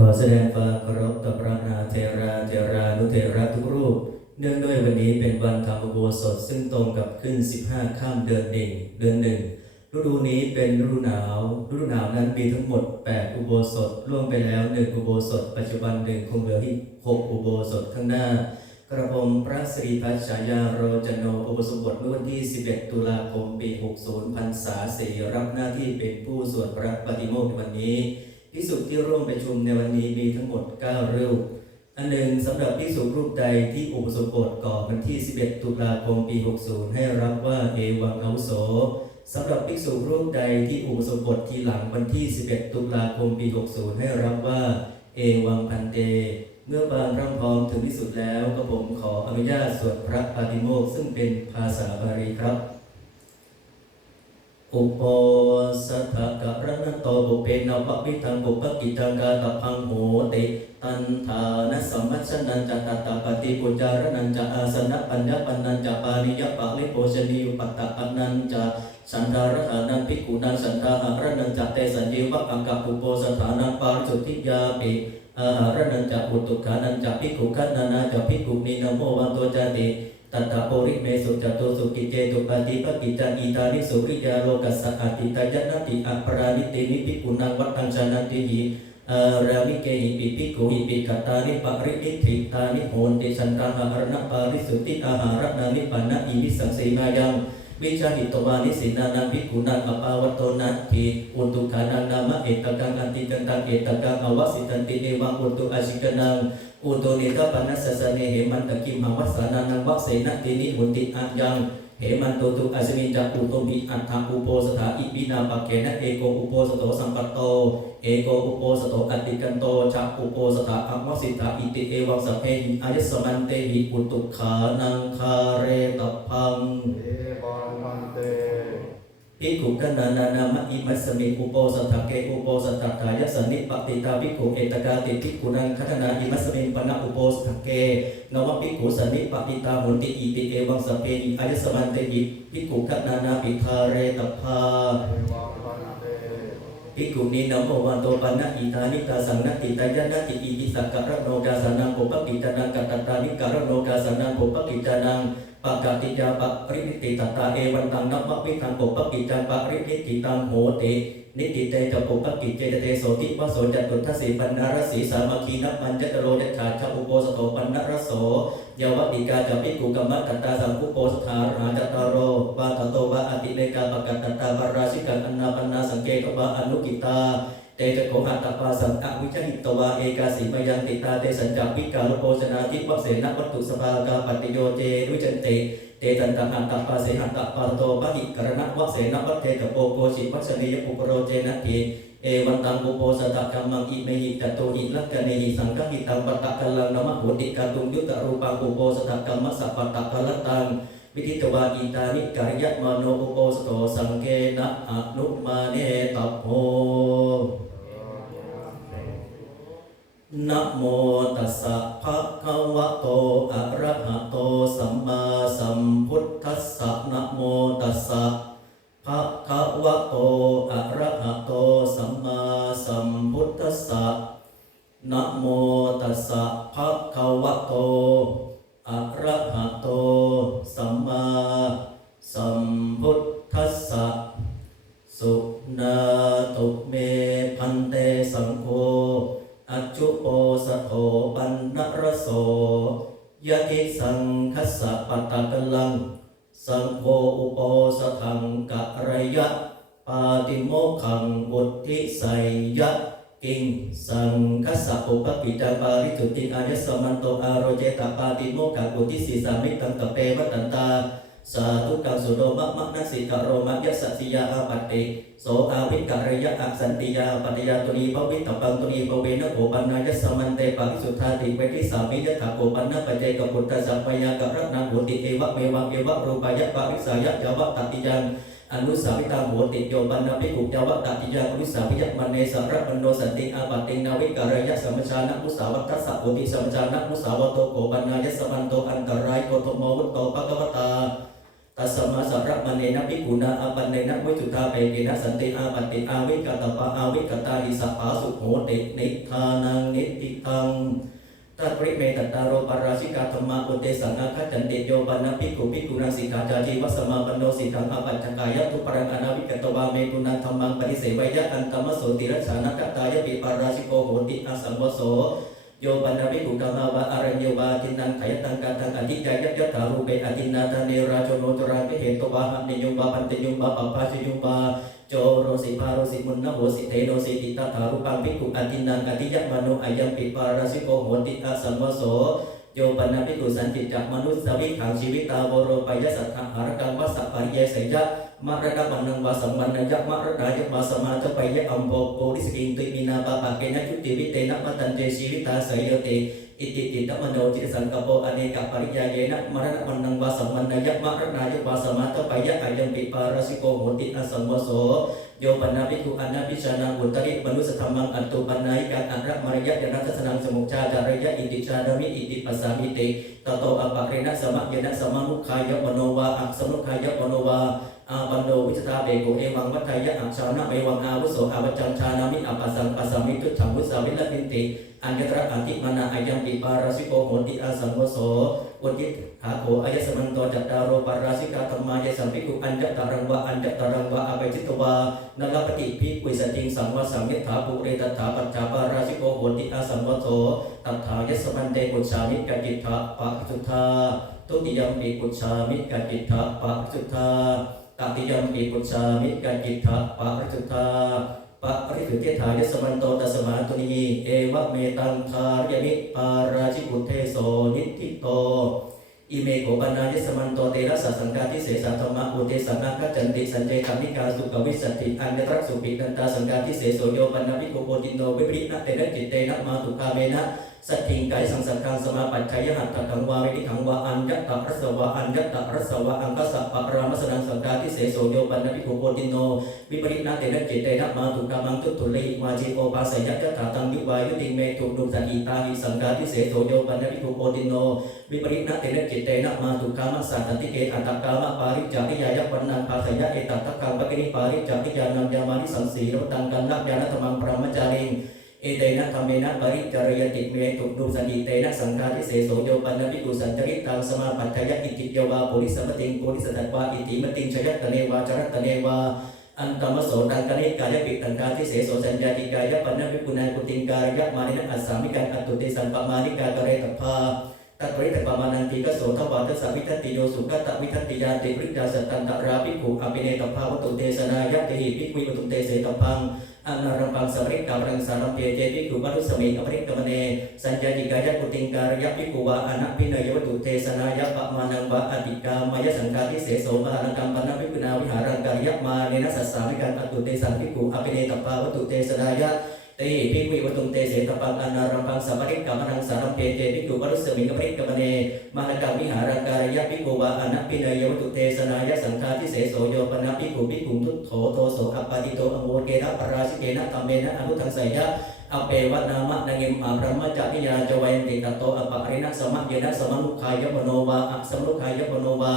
ขอแสดงความเคารพต่อพระนาเทรานุเทระทุกรูปเนื่องด้วยวันนี้เป็นวันธรรมอุโบสถซึ่งตรงกับขึ้น15ค่ำเดือนหนึ่งฤดูนี้เป็นฤดูหนาวนั้นมีทั้งหมด8อุโบสถล่วงไปแล้ว1อุโบสถปัจจุบัน1คงเหลือที่6อุโบสถข้างหน้ากระผมพระสิริพัชฉายาโรจโนอุปสมบทเมื่อวันที่11ตุลาคมปี60พรรษา4รับหน้าที่เป็นผู้สวดพระปฏิโมกข์ในวันนี้ภิกษุที่ร่วมประชุมในวันนี้มีทั้งหมด9รูปอันหนึ่งสำหรับภิกษุรูปใดที่อุปสมบทก่อนวันที่11ตุลาคมปี60ให้รับว่าเอวังอาวุโสสำหรับภิกษุรูปใดที่อุปสมบททีหลังวันที่11ตุลาคมปี60ให้รับว่าเอวังพันเตเมื่อบางร่างพร้อมถึงที่สุดแล้วก็ผมขออนุญาตสวดพระปาฏิโมกข์ซึ่งเป็นภาษาบาลีครับอุปโภสัทธกะระนะโตบุเพนะปะวิทังบุปกิจังกาตพังโหติตันธานะสัมมัชนันจะตตปฏิปุจารนันจะอาสนะปัญญปันนันจะปานิยปะลิโภชนิยุปตตะปันนันจะสันทารหานันภิกขุนันสันทาหะระนันจะเตสัญญิวะอังกะอุปโภสถานังปาริสุทธิยาปิอาหารนันจะอุตุขานันจะภิกขุขันนานาจะภิกขุนีนะโมวันโตจติตัตถะโพริเมสุจตุสุกิเจตุปฏิปกิจาอิตานิสุริยาโลกัสสะอติตายะนัติอัปรานิตินิภิกขุนังวัฏตังชานันติหิรามิเกหิปิภิกขุหิปิกัตตานิปรินิธิตานิโหนติสันตาหะรณปาริสุทธิอาหารนานิปันนะอิมิสังสีมายังวิชาหิตวานิสินานังภิกขุนังอปาวัตโตนัตถิอุตุขานังนามะเอตกังอันติกันตังเอตกังอวสิตันติเนวังอุตุอาชิกนังอุโตนิตาปันนัสสะเนเหมันตะกิมหังวัสสานังวัสเสนตินิหุนติอัญญังเหมันโตตุอาสมิจักอุโตมิอัฏฐอุโปสถาอิปินาปะเกนะเอโกอุโปสโตสัมปัตโตเอโกอุโปสโตอติกันโตจักอุโปสถาอัมวสิทธาอิติเอวังสัพเพหิอายัสสมันเตหิอุตุขานังคาเรตัพพังเอวังมันเตภิกขุกัณณานามะอิมัสสมิอุโปสถะเกอุโปสถะกายสันนิปติตาภิกขุเอตกาติภิกขุนังคัตนาอิมัสสมิปนะอุโปสถะเกนวะภิกขุสันนิปติตาหุนติอิติเอวังสัพเพหิอายัสสมันเตหิภิกขุกัณณานาปิทาเรตัพพาภิกขุนีนะโมวันโตปันนะอิตานิตาสังนติตายะนะติอิติสักกะระโนกาสานังปุปปิตานังกัตตานิกะระโนกาสานังปุปปิตานังปะกะติยาปะรินิติตตาเอวันตังนัมะวิทังปุปปิจังปะรินิติตังโหตินิติเตจะปุปกิเจเตโสติวะโสจัตุทัสสิปันนารสีสามัคคีนับมันจตโรยัจฉาชะอุโปสโตปันนรโสยาวติกาจะภิกขุกัมมะตัตตาสังคุโปสถาราจตโรวาตโตวะอติเลกาปะกะตัตตาปราชิกังอันนาปันนาสังเกตวะอนุกิตาเตจะโขหัตตปาสังอวิชหิตวาเอกาสีมยังติตาเตสัญจวิกาลโภชนาทิวะเสนะวัตถุสภากาปฏิโยเจวิจันติเตตันตอัตตปาเสหัตตปาโตปะหิกรณะวะเสนะวัตเทตโปโกชิวัชเนยปุปโรเจนะทิเอวันตังปุโปสตะกัมมังอิเมหิจัตโตหิลักกะเนหิสังฆหิตังปัตตะกัลลังนะมะโหติกาตุงยุตตะรูปังปุโปสตะกัมมะสัพพตะกัลลตังวิทิตวาอิตานิกายะมโนปุโปสโตสังเกนะอนุมาเนตัพโพนะโมตัสสะภะคะวะโตอะระหะโตสัมมาสัมพุทธัสสะนะโมตัสสะภะคะวะโตอะระหะโตสัมมาสัมพุทธัสสะนะโมตัสสะภะคะวะโตอะระหะโตสัมมาสัมพุทธัสสะสุนาตุเมพันเตสังโฆอัจจุโปสโถปันนรโสยะติสังคัสสะปัตตะกัลลังสังโฆอุโปสถังกะระยะปาติโมกขังบุตติไสยะกิงสังคัสสะอุปปิจาปาริสุทธิอายัสสมันโตอาโรเจตปาติโมกขังบุตติสีสามิตังกะเปวัตตันตาสาธุกังสุโดมะมะนัสสิกะโรมะยัสสะสิยาอาปัตติโสอาวิกะระยะอักสันติยาปัตยาตุนีภวิตตปังตุนีภเวนะโกปันนายัสสมันเตปะริสุทธาติเวทิสามิยะถาโกปันนะปัจเจกปุตตะสัพพยากะระนังโหติเอวะเมวังเอวะรูปายะปะริสายะยาวะตติยังอนุสาวิตาโหติโยปันนะภิกขุยาวะตติยังอนุสาวิยะมันเนสระปันโนสันติอาปัตตินาวิกะระยะสัมมชานะมุสาวัตตัสสะโหติสัมมชานะมุสาวะโตโกปันนายัสสมันโตอันตรายโกโตโมวุตโตภะคะวตา ตัสมาสระมะเนนะภิกขุนาอาปันเนนะวิจุตาเปเกนะสันติอาปัตติอาวิกตปะอาวิกตาหิสัพพาสุโหตินิทานังนิติตังตัปริเมตตาโรปราชิกาธรรมาอุเตสังอาคัจจันติโยปนะภิกขุภิกขุนังสิกขาจาจีวสมาปโนสิทังอาปัจจกายะทุปรังอนาวิกตวาเมตุนังธรรมังปริเสวยะอันตมโสติรัชฌานะกตายะปิปาราชิโกโหติอาสังวโสโยปันนาภิกขุกามาวะอรัญโยวาทินังไถตังกาตังอธิกายะยะถารูเปอตินาตาเนราชโนจราภิเหตวาหันเนยุบาปันเตยุบาปปาชยุบาโจโรสิภาโรสิมุนนะโหสิเทโนสิติตาถารูปังภิกขุอตินังอธิยะมโนอายัมปิปาราชิโกโหติอาสังวโสโยปันนาภิกขุสันติจักมนุสสวิขังชีวิตาวโรปยสัทธะหารกังวัสสะปริเยสยะมรดามันนังวาสัมมันนะยะมรดายะวาสมาจะไปยะอัมโภโกริสกิงตุมินาปะปะเกนะจุติวิเตนะมตันเจชีวิตาสยเตอิติติตมโนจิตสังกโปอเนกปริยาเยนะมรณะมันนังวาสัมมันนะยะมรดายะวาสมาจะไปยะอายัมปิปาราสิโกโหติอสังวโสโยปันนาภิกขุอนาภิชานังอุตริมนุสธรรมังอัตตุปันนายิกังอันระมารยะยะนัสสนังสมุจจาจารยะอิติชาดามิอิติปัสสามิติตโตอปะเรนะสมะเยนะสมานุขายะมโนวาอักสมุขายะมโนวาอาปันโดวิชตาเบโกเอวังวัฏไทยะอักชานะเอวังอาวุโสอาวัจจังชานามิอปัสสังปัสสามิตุฉังวุสาวิลตินติอัญญตระอธิมานาอายัมปิปาราสิโกโหติอาสังวโสอุทิหาโขอายสมันโตจัตตารโรปาราสิกาธรรมายสัมภิกขุอัญญตรังวะอัญญตรังวะอเวจิตวานลปฏิภิกขุสติงสังวะสังเมถาปุเรตถาปัจจาปาราสิโกโหติอาสังวโสตัทธายสมันเตปุชามิกจิตถะปะสุทธาตุติยัมปิปุชามิกจิตถะปะสุทธาตติยัมปิปุชามิกจิตถะปะสุทธาปะริสุทธิธายสมันโตตัสมาตุนีเอวะเมตังคารยมิปาราชิกุเทโสนิติโตอิเมโกปนายสมันโตเตระสัสังฆาทิเสสะธรรมะอุเทสังฆะจันติสัญเจกามิกาสุขวิสัตติอันเนตรักสุปิตันตาสังฆาทิเสโสโยปนาภิกขุโพติโนวิปริณะเตนะจิตเตนะมาตุคาเมนะสัตถิงไกสังสังฆังสมาปัจฉัยหัตถะขังวาวิธิขังวาอัญญตตรัสสวะอัญญตตรัสสวะอังคัสสะปะรามสนังสังฆาทิเสโสโยปนาภิกขุโพติโนวิปริณะเตนะจิตเตนะมาตุคามังทุตุลิวาจิโอปัสสยะยะถาตังยุวายุติเมตุดุสันติตาหิสังฆาทิเสโสโยปนาภิกขุโพติโนวิปริณะเตนะจิตเตนะมาตุคามัสสะตันติเกอัตตะกามะปาริจจติยายะปันนังภาสยะเอตัตตะกังปะกินิปาริจจติยานังยามานิสังสีรตังกันลักยานะธรรมังปรามจาริงเอเตนะธรรมเนะปริจารยติเมตุดุสันติเตนะสังฆาทิเสโสโยปันนภิกขุสันจริตังสมาปัฏฐยะอิติโยวาปุริสมติงปุริสตัตวาอิติมติงชยัตตเนวาจรัตตเนวาอันตมโสตังกนิกายะปิตังกาทิเสโสสัญญาติกายะปันนภิกขุนายปุติงกายะมานินะอัสสามิกันอัตตุติสัมปมานิกากะเรตภาตัตริตปมานันติกโสทวาทสวิทัตติโยสุขตวิทัตติยาติปริดาสตันตราภิกขุอภิเนตภาวตุเตสนายะเตหิภิกขุวตุเตเสตพังอนารัมปังสมริกาปรังสารัมเปเจภิกขุวัตุสมิอภิริกมเนสัญญาติกายะปุติงการยะภิกขุวาอนัพินยวัตุเทสนายะปะมานังวะอติกามายสังฆาทิเสโสมหารังกัมปนะภิกขุนาวิหารังกายะมาเนนะสัสสามิกันอัตตุเตสังภิกขุอภิเนตภาวตุเตสนายะเตภิกขุวัตุเตเสตปังอนารัมปังสมริกามนังสารัมเปเจภิกขุวัตุสมิอภิริกมเนมหากัมวิหารังกายะภิกขุวาอนัพินยวัตุเทสนายะสังฆาทิเสโสโยปนะภิกขุภิกขุทุตโธโตโสอัปปาติโตอโมเกนะปราชิเกนะธัมเมนะอนุทังไสยะอเปวะนามะนังเอมอาพระมจติยาจวัยติตโตอปะรินะสมะเยนะสมนุขายะมโนวาอัสมุขายะมโนวา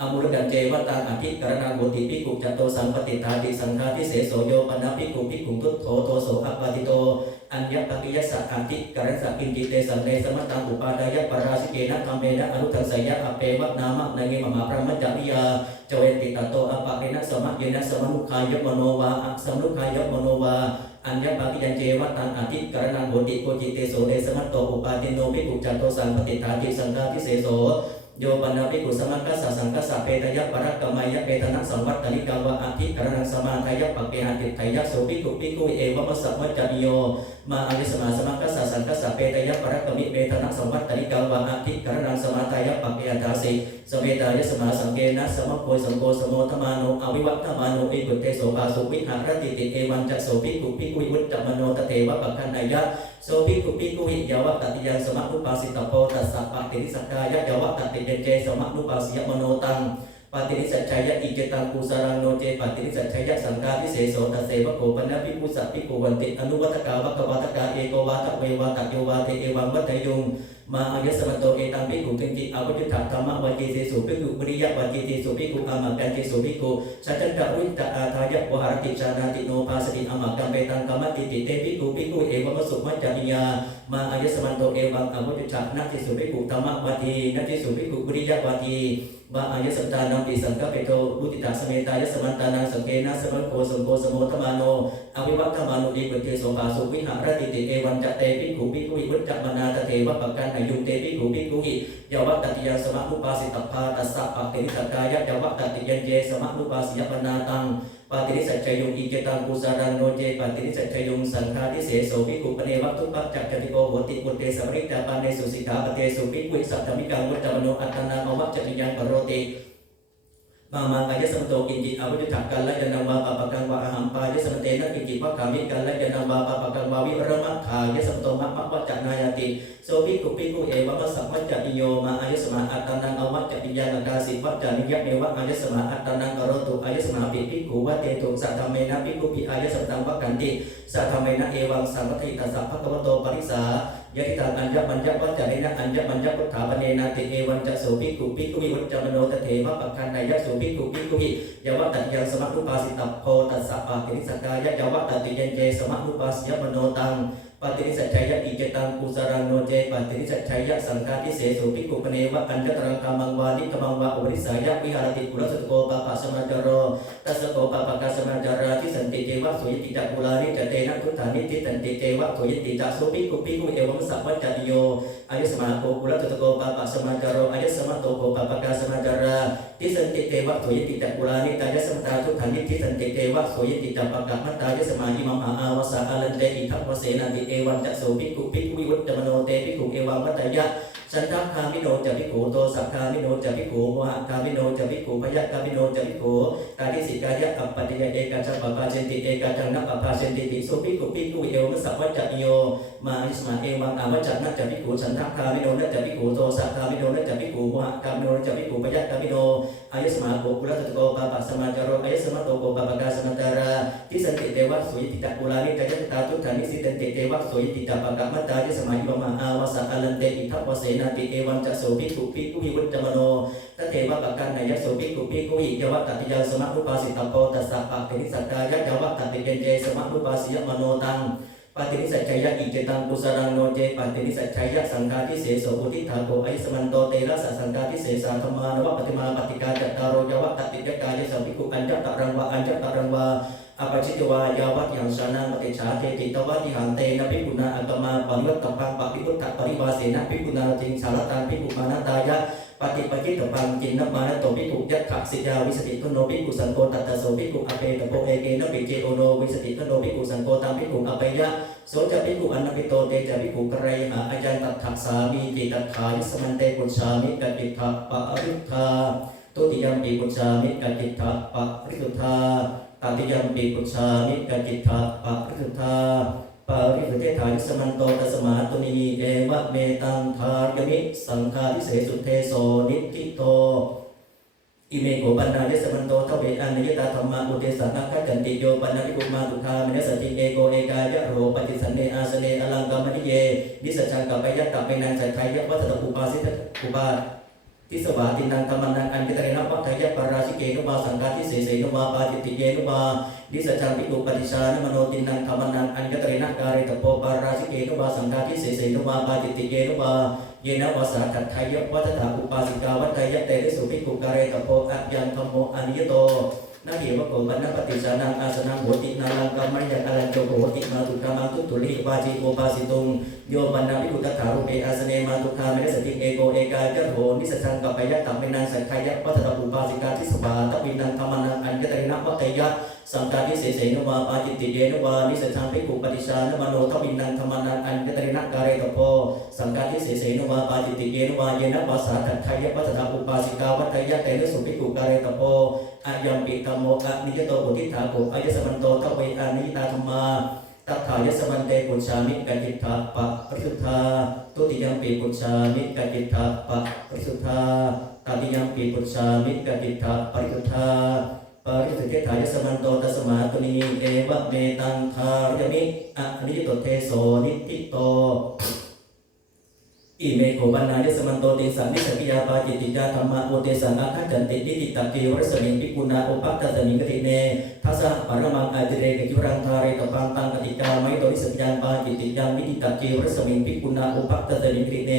อมุรกันเจวตังอธิกรณังโหติภิกขุจโตสัมปติตาติสังฆาทิเสโสโยปนะภิกขุภิกขุทุตโธโตโสอัปปาติโตอัญญปกิยสักขันติกรณสักกินจิเตสันเนสมตังอุปาดายะปราชิเกนะธัมเมนะอนุทังไสยะอเปวะนามะนังเอมอาพระมจติยาจวัยติตโตอปะรินะสมะเยนะสมนุขายะมโนวาอัสมุขายะมโนวาอัญญปกิยัญเจวตังอธิกรณังโหติโกจิเตโสเดสมัตโตอุปาทิโนภิกขุจโตสัมปติตาติสังฆาทิเสโสโยปันนาภิกขุสมังคัสสะสังคัสสะเปตยะปรักกมายะเปตนะสังวัตตนิกาวะอธิกรณังสมาทายะปะเปหะติไทยะโสภิกขุภิกขุเอวะมัสสะมัจจติโยมาอริสมาสมังคัสสะสังคัสสะเปตยะปรักกมิเปตนะสังวัตตนิกาวะอธิกรณังสมาทายะปะเปหะตาสิสเวตายะสมาสังเกนะสมะโพสังโฆสมโมทมาโนอวิวัตถมาโนอิปุเตโสภาสุวิหารติติเอวัญจัสโสภิกขุภิกขุวุตตมโนตเทวะปะคันนายะโสภิกขุภิกขุหิยาวะตติยังสมะนุปัสสิตโพตัสสะปะติริสักกายะยาวะตติเจสมะนุปัสสิยมโนตังป ปฏินิสัจชัยอิเจตังกุสรังโนเจปฏินิสัจชัยสังฆาทิเสโสตเสวะโกปนะภิกขุสัพภิกขุวันติอนุวัตกาวะกวัตกาเอโกวาตะเววาตะโยวาเตเอวังวัตยุงมาอายสมันโตเอตังภิกขุกินจิอวัจุถธรรมะวจีเสสุภิกขุวิริยะวจีเสสุภิกขุอามากันเจสุภิกขุสัจจันตะวิตะอาทายะวหารติชานาติโนภาสติอามากัมเปตังกามติติเตภิกขุภิกขุเอวมสุมัจจติยามาอายสมันโตเอวังอวัจุถะนัจจิสุภิกขุธรรมะวจีนัจจิสุภิกขุวิริยะวจีมาอายสัมตานังปิสังฆเปโตบุติตาสเมตายสมันตานังสังเกนะสมันโกสังโกสมุทมาโนอวิวัตมานุดีปุเทโสภาสุวิหารติติเอวันจะเตภิกขุภิกขุวุจจะมนาตเทวะปะกันอายุเตภิกขุภิกขุหิยวัตติยังสมะนุปัสสิตภาตัสสะปะเตนิสักายะยวัตติยันเยสมะนุปัสสิยปนาตังปฏินิสัจจยุงอิเจตังกุสารังโนเจปฏินิสัจจยุงสังฆาทิเสโสภิกขุปเนวัตถุปัจจจติโกโหติปุเตสมริตาปาเนสุสิกาปเตสุภิกขุสัตตมิกังวุจจะมโนอัตตนาอวัจจติยังปโรติมามังกายสัมโตกินจิอวิจุถกัลละยนังวาปะปะกังวาอาหัมปายสัมเตนะกินจิวะกามิกัลละยนังวาปะปะกังวาวิรมัตถายสัมโตมะมะวัจจนายติโสภิกขุภิกขุเอวะมะสัมมัจจติโยมาอายสมาอัตตนังอวัจจติยานกาสิวัจจานิยะเมวะอายสมาอัตตนังกโรตุอายสมาปิภิกขุวะเตตุสัทธเมนะภิกขุปิอายสัมตังวะกันติสัทธเมนะเอวังสัมปทิตัสสะภะคะวะโตปริสายะทิตังอัญญมัญญวัจจานินะอัญญมัญญพุทธาปเนนะติเอวันจะโสภิกขุภิกขุวิวัจจมโนตเถวะปะคันนายะโสภิกขุภิกขุหิยวัตติยังสมะนุปัสสิตโพตัสสะปะตินิสักกายะยวัตติยันเจสมะนุปัสสิยมโนตังปฏินิสัจชัยอิเจตังกุสารังโนเจปฏินิสัจชัยสังฆาทิเสสุภิกขุปเนวะอัญญตรังกามังวานิกมังวาอุริสายะวิหารติปุรสตโกปะปะสมาจโรตัสโกปะปะกาสมาจาราทิสันติเจวะสุยติจักกุลานิจเตนะทุตานิติตันติเจวะสุยติจักสุภิกขุภิกขุเอวังสัพพัจจติโยอายุสมาโกปุรสตโกปะปะสมาจโรอายุสมาโตโกปะปะกาสมาจาราทิสันติเจวะสุยติจักกุลานิตายะสมตาทุตานิทิสันติเจวะสุยติจักปะกะมัตตายะสมายิมัมหาอาวสาอาลันเตอิทัพวเสนันติเอวันจะโสภิกขุภิกขุวิวัจจมโนเตภิกขุเอวังวัตยะสันทัพคามิโนจะภิกขุโตสักคามิโนจะภิกขุโมหะคามิโนจะภิกขุพยะคามิโนจะภิกขุกาทิสิกายะอัปปติยะเอกัจจปะปาเชนติเอกัจจังนะปะปาเชนติติโสภิกขุภิกขุเอวังสัพวัจจะโยมาอิสมาเอวังอาวัจจะนะจะภิกขุสันทัพคามิโนนะจะภิกขุโตสักคามิโนนะจะภิกขุโมหะคามิโนนะจะภิกขุพยะคามิโนอายุสมาโกกุลตโกปะปะสมาจโรอายุสมาโตโกปะปะกาสมาจาราทิสันติเตวะสุยติจักกุลานิตายะตาทุตานิสิตันติเตวะสุยติจักปะกะมัตตายะสมายิมหาอาวสาอาลันเตอิทัพวเสนันติเอวันจะโสภิกขุภิกขุวิวัจจมโนตเทวะปะกันนายะโสภิกขุภิกขุหิยวัตติยังสมะนุปัสสิตโพตัสสะปะเตนิสักกายะยวัตติยันเจสมะนุปัสสิยมโนตังปฏินิสัจชัยอิเจตังกุสารังโนเจปฏินิสัจชัยสังฆาทิเสโสอุทิฏฐาโกอายสมันโตเตระสะสังฆาทิเสสาธรรมานวะปฏิมาปฏิกาจัตตารโยวัตติยกายสัมภิกขุอัญญตรังวะอัญญตรังวะอปชิตวายาวัตยังสานังปฏิชาเทติตวัติหันเตนะภิกขุนาอัตมาปริวัตตังปะภิกขุตตะปริวาเสนะภิกขุนาจิงสารตังภิกขุมานะตายะปฏิปกิตตังจินนมานะโตภิกขุยัตถะสิยาวิสติตุโนภิกขุสังโฆตัตตะโสภิกขุอเปตโพเอเกนะปิเจโอโนวิสติตุโนภิกขุสังโฆตังภิกขุอเปยะโสจะภิกขุอนัปปิโตเตจะภิกขุกเรหะอาจารย์ตัทธะสามีจิตัทธายิสมันเตปุชฌามิกัจจิตถะปะริทธาตุติยัมปิปุชฌามิกัจจิตถะปะริทุทธาตติยัมปิปุชฌามิกัจจิตถะปะริทุทธาปาริสุเทธานิสมันโตตัสมาตุนีเอวะเมตังทายมิสังฆาทิเสสุเทโสนิทิโตอิเมโกปันนายสมันโตทเวอันยตาธรรมาอุเทสังฆจันติโยปันนาริกุมาตุคามเนสติเอโกเอกายะโรปฏิสันเนอาสเนอลังกามณิเยนิสัจจังกัปปยัตตะเปนังสัทธายะวัตตะอุปาสิตอุปาทิสวาตินังธรรมนังอันกิตเรนะวัฏทายะปราชิเกนุวาสังฆาทิเสเสนุวาปาจิติเยนุวานิสัจจังภิกขุปฏิชานมโนตินังธรรมนังอันกิตเรนะการิตโปปาราชิเกนุวาสังฆาทิเสเสนุวาปาจิติเยนุวาเยนะวาสาทัตทายะวัฏถาอุปาสิกาวัฏทายะเตริสุภิกขุการิตโปอัจยังธัมโมอนิยโตนาหิวะโกปันนปฏิสานังอาสนังโหตินาลังกามยังอลังโจโหติมาตุกามังตุตุลิวาจิโกปาสิตุงโยปันนาภิกขุตถารุเปอาสเนมาตุคาเมสติเอโกเอกายะโหนิสัจจังกัปปยัตตะเมนังสังฆายะวัฏถาอุปาสิกาทิสวาตะวินังธรรมนังอัญญตรินะวัฏยะสังฆาทิเสเสนุวาปาจิติเยนุวานิสัจจังภิกขุปฏิชานมโนทวินังธรรมนังอัญญตรินะการิตโพสังฆาทิเสเสนุวาปาจิติเยนุวาเยนะวาสาทัตทายะวัฏถาอุปาสิกาวัฏยะเตริสุภิกขุการิตโพอายัมปิธัมโมอะนิยโตอุทิฏฐาโกอายสมันโตทเวอานิตาธรรมา ตัทธายสมันเตปุชฌามิกจิตถะปะปริสุทธาตุติยัมปิปุชฌามิกจิตถะปะปริสุทธาตติยัมปิปุชฌามิกจิตถะปริสุทธาปริสุทธิทายสมันโตตัสมาตุนีเอวะเมตังคารยมิอนิจจโตเทโสนิทิโตอิเมโกบันนายสมันโตติสัมมิสกิยาปาจิติยาธรรมะโอเตสังอาคัจจันตินิติตะกิวรสมิงปิกุณาอุปัตตสมิงกติเนทัสสะปรมังอาจิเรกกิวรังทาเรตปังตังกติกาไมโตนิสกิยาปาจิติยานิติตะกิวรสมิงปิกุณาอุปัตตสมิงกติเน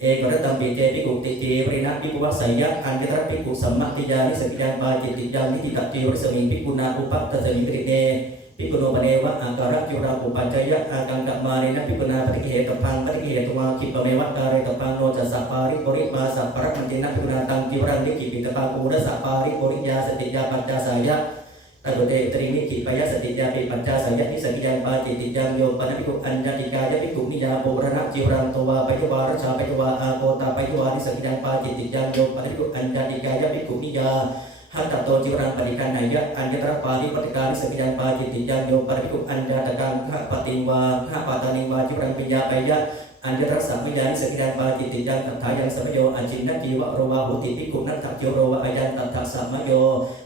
เอกรตัมปิเจปิกุติเจปริณะปิกุวัสสยะอันเดรปิกุสัมมติยานิสกิยาปาจิติยานิติตะกิวรสมิงปิกุณาอุปัตตสมิงกติเนปิปุโนปเนวะอาการะกิวราอุปัจจยะอากังกัมาเรนะปิปุนาปฏิเกตพังปฏิเกตวาคิปเมวะการะตปังโนจัสสะปาริปริมาสัพพะมันตินะปิปุนาตังกิวรังนิกิปิตปาปูระสัพปาริปริยาสติยาปัจจาสายะตะโกเตตริมิกิปยะสติยาปิปัจจาสายะนิสกิยังปาจิติยังโยปนะปิกุอัญญติกายะปิกุนิยาปุระนะจิวรังตวาปยวาระชาปยวาอาโกตาปยวานิสกิยังปาจิติยังโยปนะปิกุอัญญติกายะปิกุนิยาหัตถโตจิวรังปฏิกันนายะอัญญตระปาริปฏิการนิสกิยังปาจิติยังโยปนะปิกุอัญญตกังขะปฏิวาขะปตานิวาจิวรังปิยาปยะอัญญตระสัมมิยานิสกิยังปาจิติยังตัทธายังสัมโยอจินนจีวะโรวาหุติปิกุนัตถะกิโรวะอายันตัทธะสัมโย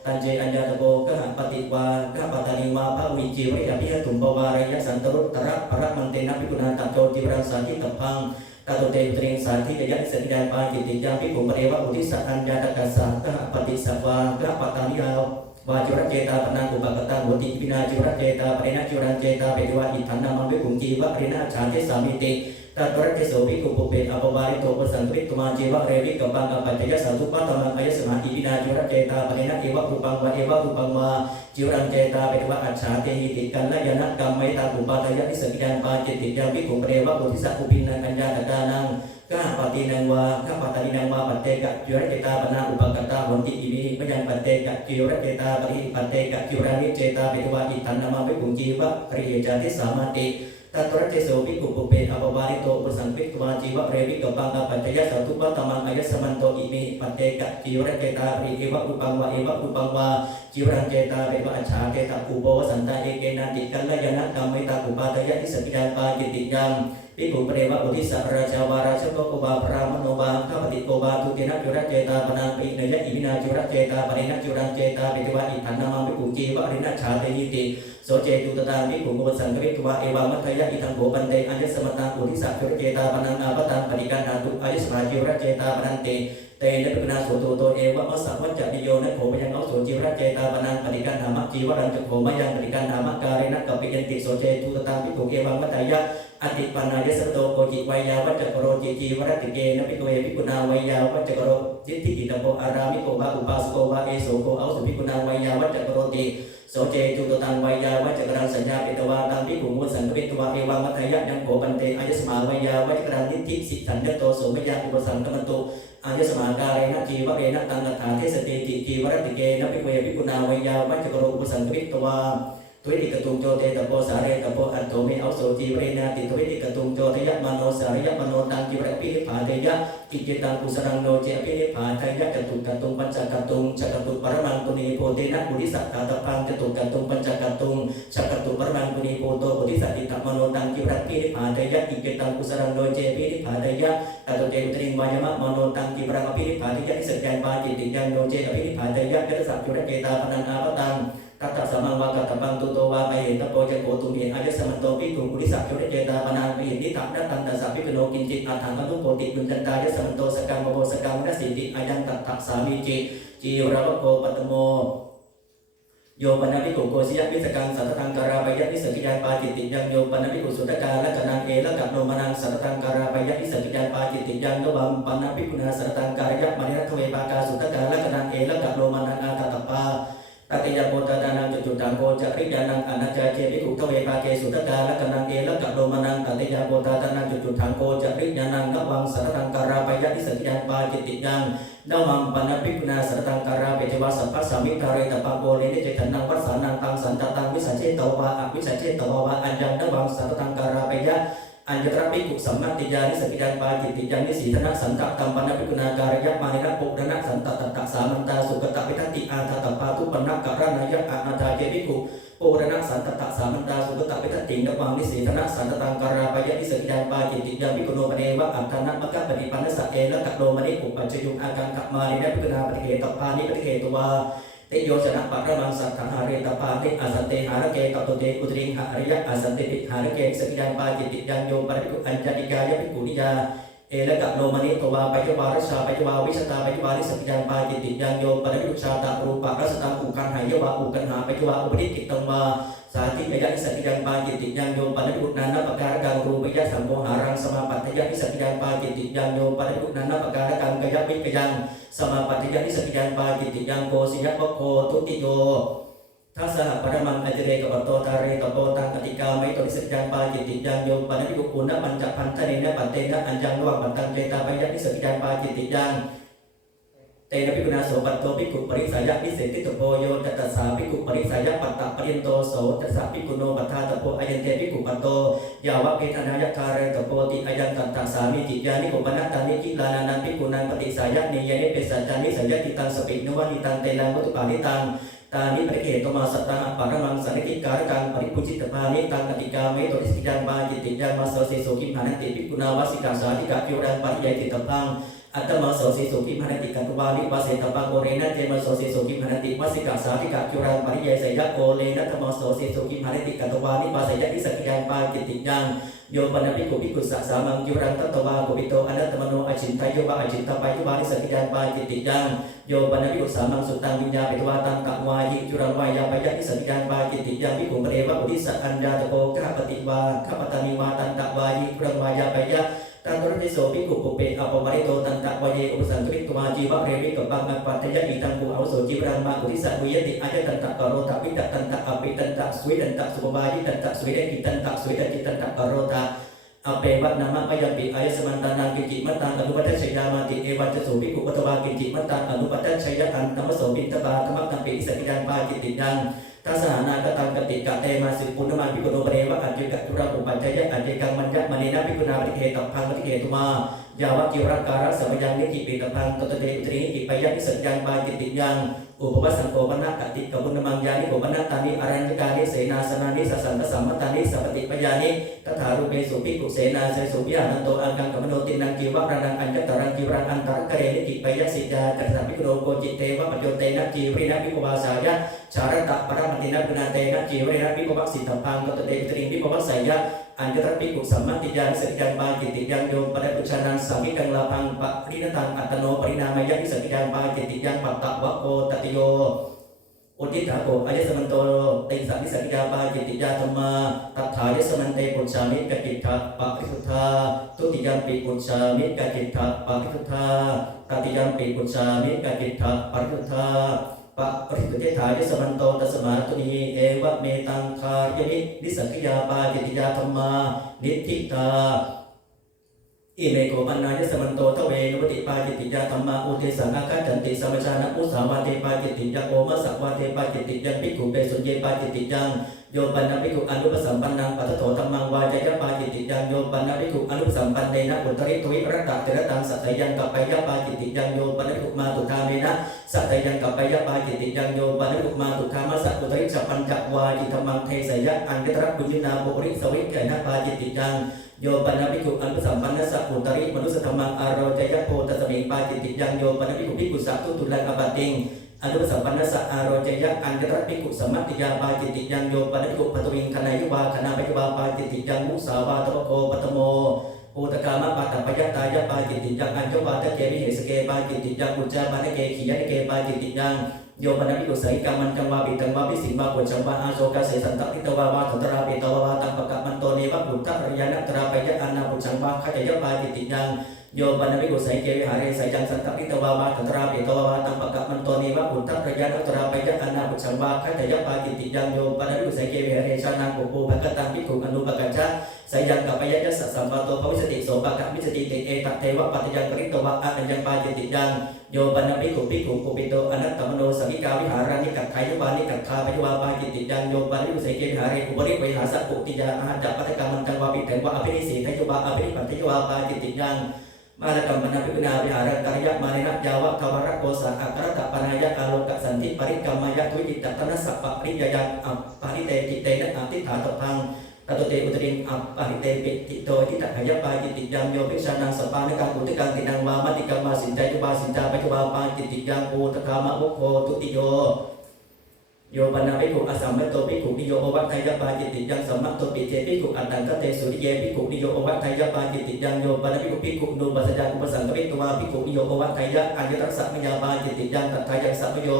ตันเจอัญญตโกกะหะปฏิวาขะปตานิวาภะวิจิวริอภิหตุมปวารยะสันตรุตระปะมันเตนะปิกุณาตัจโจจิวรังสาธิตพังตาตุเตตริงสาธิยะนิสกิยังปาจิติยังปิกุปเรวะอุทิสัอัญญตกัสสะกะหะปฏิสัพวากะปตานิยาวาจิวรเจตาปนังอุปกตาโหติปินาจิวรเจตาปริณะจิวรังเจตาเปติวะอิทันนามังวิกุงจีวะปริณะชาติสามิติตัตระเจโสวิกุปุเปอปวาริโตปสันตุริตุมาจีวะเรวิกัปปังกัปปัจจยสันตุปัตตมังอายสมาอิปินาจิวรเจตาปริณะเอวะรูปังวะเอวะรูปังวะจิวรังเจตาเปติวะอัจฉาเตหิติกันละยานะกัมไมตาอุปาทายะนิสกิยังปาจิติยังวิกุปเรวะอุทิสัพพินังอัญญาตกานังกะปฏินังวะกะปตานินังวะปัตเตกะจิวรเจตาปนาอุปกตาโหติอิมิมยังปัตเตกะจิวรเจตาปริปัตเตกะจิวรานิเจตาเปติวะอิทันนามังวิกุงจีวะปริยจาติสามาติตัตระเจโสวิกุปุเปอปวาริโตอุปสังคิตวาจีวะเรวิกัปปังกัปปัจจยสันตุปัตตมังอายสมันโตอิมิปัตเตกะจิวรเจตาปริเอวะอุปังวะเอวะอุปังวะจิวรังเจตาเปติวะอัจฉาเจตาอุโบสันตาเอเกนะติกัลยานะกัมไมตาอุปาทายะนิสกิยังปาจิติยังปิกุปเรวะอุทิสัราชาวาราชโกโกวาพรามโนวาข้าปฏิโกวาทุเตนะจิวรเจตาปนังปิเนยะอิมินาจิวรเจตาปริณะจิวรังเจตาเปติวะอิทันนามังวิกุงจีวะอริณะชาเตยิติโสเจตุตตาวิกุงโกสังกวิตวะเอวามัทยะอิทังโกปันเตอัญญสมตังอุทิสัจิวรเจตาปนังอาปตังปฏิกันนาตุอายสมาจิวรเจตาปนังเตเตนะปินาโสโตโตเอวะมัสสะวัจจะนิโยนะโขมยังเอาโสจิวรเจตาปนังปฏิกันนามะจีวรังจโขมยังปฏิกันนามะการิณะกัปปิยันติโสเจตุตตาวิกุงเอวามัทยะอติปานายสโตโกจิวัยาวัจจกโรจิจีวรติเกนะปิโกเอปิกุณาวัยาวัจจกโรจิตติกิตโกอารามิโกวะอุปาสโกวะเอโสโกเอาสุปิกุณาวัยาวัจจกโรติโสเจตุตตังวัยาวัจจกรังสัญญาเปตวาตังปิกุมุสังกเวตวะเอวามัทยะยังโกปันเตอายสมาวัยาวัจจกรังนิติสิสัญญโตโสมยาอุปสังกมันตุอายสมาการเรนะจีวะเรนะตังกัฏฐาเทสติจิจีวรติเกนะปิโกเอปิกุณาวัยาวัจจกโรอุปสังกเวตวาตุวิติกตุงโจเตตโปสาเรตโปอัตโตเมเอาโสจีวเรนาติตุวิติกตุงโจทยะมโนสารยะมโนตังกิวรปิริภาเตยะกิจิตังกุสรังโนเจปิริภาเตยะจตุกตุงปัญจกตุงจักตุปรมังตุนีโพเตนะบุริสัตตาตพังจตุกตุงปัญจกตุงจักตุปรมังตุนีโพโตบุริสัตติตมโนตังกิวรปิริภาเตยะกิจิตังกุสรังโนเจปิริภาเตยะตตุเจตริงวายมะมโนตังกิวรังอภิริภาเตยะนิสัจจังปาจิติยังโนเจอภิริภาเตยะยัตสัพจุรเจตาปนังอาปตังตัตตะสัมมังวะกัตตะปังตุโตวะไปเหตโปจะโกตุเมอายสมันโตปิกุกุริสัพจุรเจตาปนังปิหินิตังนัตตันตสัพพิปโนกินจิตอัฏฐังมตุโปติกุญจันตายสมันโตสกังโมสกังวะสิติอายันตัตถะสามิจิจีวรวโกปัตตโมโยปนาภิกขุโกสิยะวิสกังสัตตังการาปยะนิสกิยาปาจิติยังโยปนาภิกขุสุตกาละกนังเอละกัปโนมนังสัตตังการาปยะนิสกิยาปาจิติยังโนบัมปนาภิกขุนาสัตตังการยะมณิรัตเวปากาสุตกาละกนังเอละกัปโนมนังอาตตปาตัติยาโพตานังจุตังโกจะริยานังอนัจจเจภิกขุทเวปาเกสุตกาละกนังเอละกัปโนมนังตัติยาโพตานังจุตังโกจะริยานังนวังสัตตังการาปยะนิสกิยาปาจิติยังนวัมปนาภิกขุนาสัตตังการาเปติวาสัพพะสามิทาเรตปังโกเรนิเจตันนังวัสสานังตังสันตตังวิสัชเชตวะอวิสัชเชตวะอัญญังนวังสัตตังการาปยะ อัญญตระภิกขุสัมมาติยานิสกิยังปาจิตติยังนิสีธนะสันตะกัมปนะภิกขุนาการยะมานินะปุรณะสันตะตัตตะสามันตาสุกตะวิทันติอาทาตปาทุปนักกะระนายะอานาตาเจภิกขุปุรณะสันตะตะสามันตาสุกตะวิทันติงนะวังนิสีธนะสันตะตังการาปยะนิสกิยังปาจิตติยังภิกขุโนปเนวะอัตตนะมะกะปฏิปันนสะเอละกะโลมณิอุปัจจยุงอากังกะมานินะภิกขุนาปฏิเกตปานิปฏิเกตวาติโยชนะปัตระมังสัตถหาเรตปาติอาสันเตหารเกตตุเตอุตริงหาริยะอาสันเตปิหารเกสกิยังปาจิตติยังโยปริกุอัญญาติกายะภิกขุนิยาเอละกะโลมณิตวาปัจจวารชาปัจจวาวิชตาปัจจวานิสกิยังปาจิตติยังโยปริกุชาตะรูปะรัสตังอุกันหายะวะอุกันหาปัจจวาอุปนิติตังวาสาธิกายะนิสกิยังปาจิตติยังโยปริกุนานะปะการกังรูปยะสัมโมหารังสมาปัตถยะนิสกิยังปาจิตติยังโยปริกุนานะปะการกังกายะวิกยังสมาปัตติยานิสกิยังปาจิตติยังโกสิยะปะโคทุติโยทัสสะปรมังอจเรกปโตตาเรตโตตังอติกาไมโตนิสกิยังปาจิตติยังโยปะนิภิกขุปุณณปัญจพันธเนนะปัตเตนะอัญญังวะปัตตังเจตาปยะนิสกิยังปาจิตติยังเตนะภิกขุนาโสปัตโตภิกขุปริสายะนิเสติตโพโยตัสสะภิกขุปริสายะปัตตะปริยนโตโสตัสสะภิกขุโนปัฏฐาตโพอายันเตภิกขุปัตโตยาวะเกตนายะคาเรตโพติอายันตัตตะสามิจิยานิโกปนะตานิจิลานานันภิกขุนันปฏิสายะเนยะเนเปสัจจานิสัญญติตังสปิโนวะนิตังเตลังวัตุปานิตังตานิปริเกตมาสัตตังปะระมังสันติการกังปริปุจิตปานิตังกติกาเมโตนิสกิยังปาจิตติยังมาโสเสโสกิมหานันติภิกขุนาวสิกาสาธิกาคิวดังปริยติตพังอัตมาโสเสโสกิมหานันติกัตวานิวาเสตปังโกเรนะเจมาโสเสโสกิมหานันติวสิกาสาธิกาคิวดังปริยสยะโกเลนะธรรมโสเสโสกิมหานันติกัตวานิวาเสยะนิสกิยังปาจิตติยังโยปนะภิกขุภิกขุสัสสามังคิวดังตัตวาโกปิโตอนัตตมโนอจินตายโยบะอจินตปายโยบานิสกิยังปาจิตติยังโยปนะภิกขุสามังสุตังวิญญาปิตวาตังกะวายิจุรังวายาปยะนิสกิยังปาจิตติยังภิกขุปเรวะปุริสอัญญาตโกกะปฏิวาขปตานิวาตันตะวายิจุรังวายาปยะตันตุริโสภิกขุปุเปอปมาริโตตันตะวเยอุปสันตุริตวาจีวะเรวิกบังมัปปัตยะอิตังปุอาวุโสจิบรังมาอุทิสัตวุยติอาจตันตะกโรตะวิตตันตะอภิตันตะสวิตันตะสุปวายิตันตะสวิเดกิตันตะสวิตจิตันตะกโรตะอเปวัตนามะมยัมปิอายสมันตานังกิจิมัตตังอนุปัฏฐัยยามาติเอวัจโสภิกขุปัตวากิจิมัตตังอนุปัฏฐัยยะอันตมโสปินตบาธรรมตัมปิอิสกิยังปาจิตติยังทัสสะนากตังกติกะเตมาสิปุณณมาภิกขุโนปเรวะอัจจิกะจุรังอุปัฏฐัยยะอัจจิกังมัญญะมณีนะภิกขุนาปฏิเทตพังปฏิเทตุมายาวะกิรังการะสัมยังนิกิปิตพังตตเตอุตรินิกิปยะนิสัญญังปาจิตติยังอุปวัสสังโฆปนะกติกะปุณณมังยานิโกปนะตานิอรัญญกานิเสนาสนานิสัสสันตสัมมตานิสัพติปยานิตถารูเปสุภิกขุเสนาเสสุภิยานันโตอังกังกัมโนตินังกิวะรังอัญญตรังกิรังอันตรกะเรนิกิปยะสิจาตัสสะภิกขุโนโกจิเตวะปัจโยเตนะจีรินะภิกขุวาสายะชารตะปรมัตตินะปุณเตนะจีรินะภิกขุวัสสิตพังตตเตอุตริภิกขุวัสสายะอัญญตระภิกขุสัมมาติยานิสกิยังปาจิตติยังโยปะปุชานังสามิกังลาพังปะริณตังอัตโนปรินามายะนิสกิยังปาจิตติยังปัตตะวะโกตติโยอุทิฏฐาโกอายสมันโตติสัมมิสกิยาปาจิตติยาธรรมาตัฏฐายสมันเตปุชฌามิกกิฏฐะปะริสุทธาทุติยัมปิปุชฌามิกกิฏฐะปะริสุทธาตติยัมปิปุชฌามิกกิฏฐะปะริสุทธาปะริสุทธิฐายสมันโตตัสมาตุนีเอวะเมตังคารยนินิสกิยาปาจิตติยาธรรมานิทิตาอิเมโกปันนายสมันโตทเวนวติปาจิตติยาธรรมาอุเทสังอาคัจจันติสัมปชานะอุสาวาเทปาจิตติยังโอมะสักวาเทปาจิตติยังภิกขุเปสุญเยปาจิตติยังโยปันนภิกขุอนุปสัมปันนังปัตโตธัมมังวาจายะปาจิตติยังโยปันนภิกขุอนุปสัมปันเนนะอุตริทวิรัตตะเตระตังสัตยังกัปปยะปาจิตติยังโยปันนภิกขุมาตุคาเมนะสัตยังกัปปยะปาจิตติยังโยปันนภิกขุมาตุคามะสัตอุตริฉัพพัญจะวาจิตธัมมังเทสยะอังเกตระปุญญินาโปริสวิเกนะปาจิตติยังโยปันนภิกขุอนุปสัมปันนะสัพพุตริมนุสธรรมังอารจยะโพตสมิงปาจิตติยังโยปันนภิกขุภิกขุสัตตุตุลังอปติงอนุปสัมปันนะสัพอารจยะอัญญตระภิกขุสัมมัตติยาปาจิตติยังโยปันนภิกขุปตวิงคณายุวาคณาปยุวาปาจิตติยังมุสาวาตวโกปตโมโอตกามะปะตะปยตายะปาจิตติยังอัญจวาตะเกวิเหสเกปาจิตติยังอุจจาปานเกขียะเกปาจิตติยังโยปันนภิกขุสัยกามันจังวาปิตังวาปิสิงวาปุจจังวาอาโศกะเสสันตติตวาวาขันตราปิตวาวาตังปะกะมันโตเนวะปุตตะระยะนัตราปยะอันนาปุจจังวาขจยะปาจิตติยังโ โยปันภิกขุใส่เกวิหาเรใส่จังสันตปิตวาวาตตราปิตวาวาตังปะกะมันโตเนวะอุตตะระยะนัตราปยะอนาปุชังวาคัจยปาจิติยังโยปันภิกขุใส่เกวิหาเรชานังปุปูภะกตังภิกขุอนุปกัจฉะใส่ยังกับปยะยัสสะสัมปะโตภวิสติโสปะกะวิสติติเอตเทวะปัตยังกริตวะอะอัญญังปาจิติยังโยปันภิกขุปุปิโตอนัตตมโนสังฆิกาวิหารานิกัตถายะวานิกัตถาปยวาปาจิติยังโยปันภิกขุใส่เกวิหาเรอุปริเวหาสัพปุติยาอาหัจจะปัตตกามันตังวาปิเถวะอภินิสีทยวะอภินิปัตถยวะปาจิติยังมาลกัมปนาภิกุณาวิหารกายะมานินะยาวะกวรโกสะอัครตปนายะอาโลกสันติปริกรรมายะทุจิตตนะสัพปริยยังอัปปาริเตจิตเตนะอติฐานตพังตตุเตอุตริงอัปปาริเตปิติโตทิตหายะปาจิติยังโยภิชานังสปานกังอุตกังตินังวามติกัมมาสินใจจุบาสินจาปัจจุบาปาจิติยังปูตถามะมุขโคตุติโยโยปนาภิกขุอสัมมโตภิกขุนิโยโอวัตไทยปาจิติยังสัมมโตปิเทภิกขุอัตตังคเตสุริเยภิกขุนิโยโอวัตไทยปาจิติยังโยปนาภิกขุนุปัสสะอุปสังกวิตวาภิกขุนิโยโอวัตไทยอัญญตัสสะมยาปาจิติยังตัทธายังสัมโย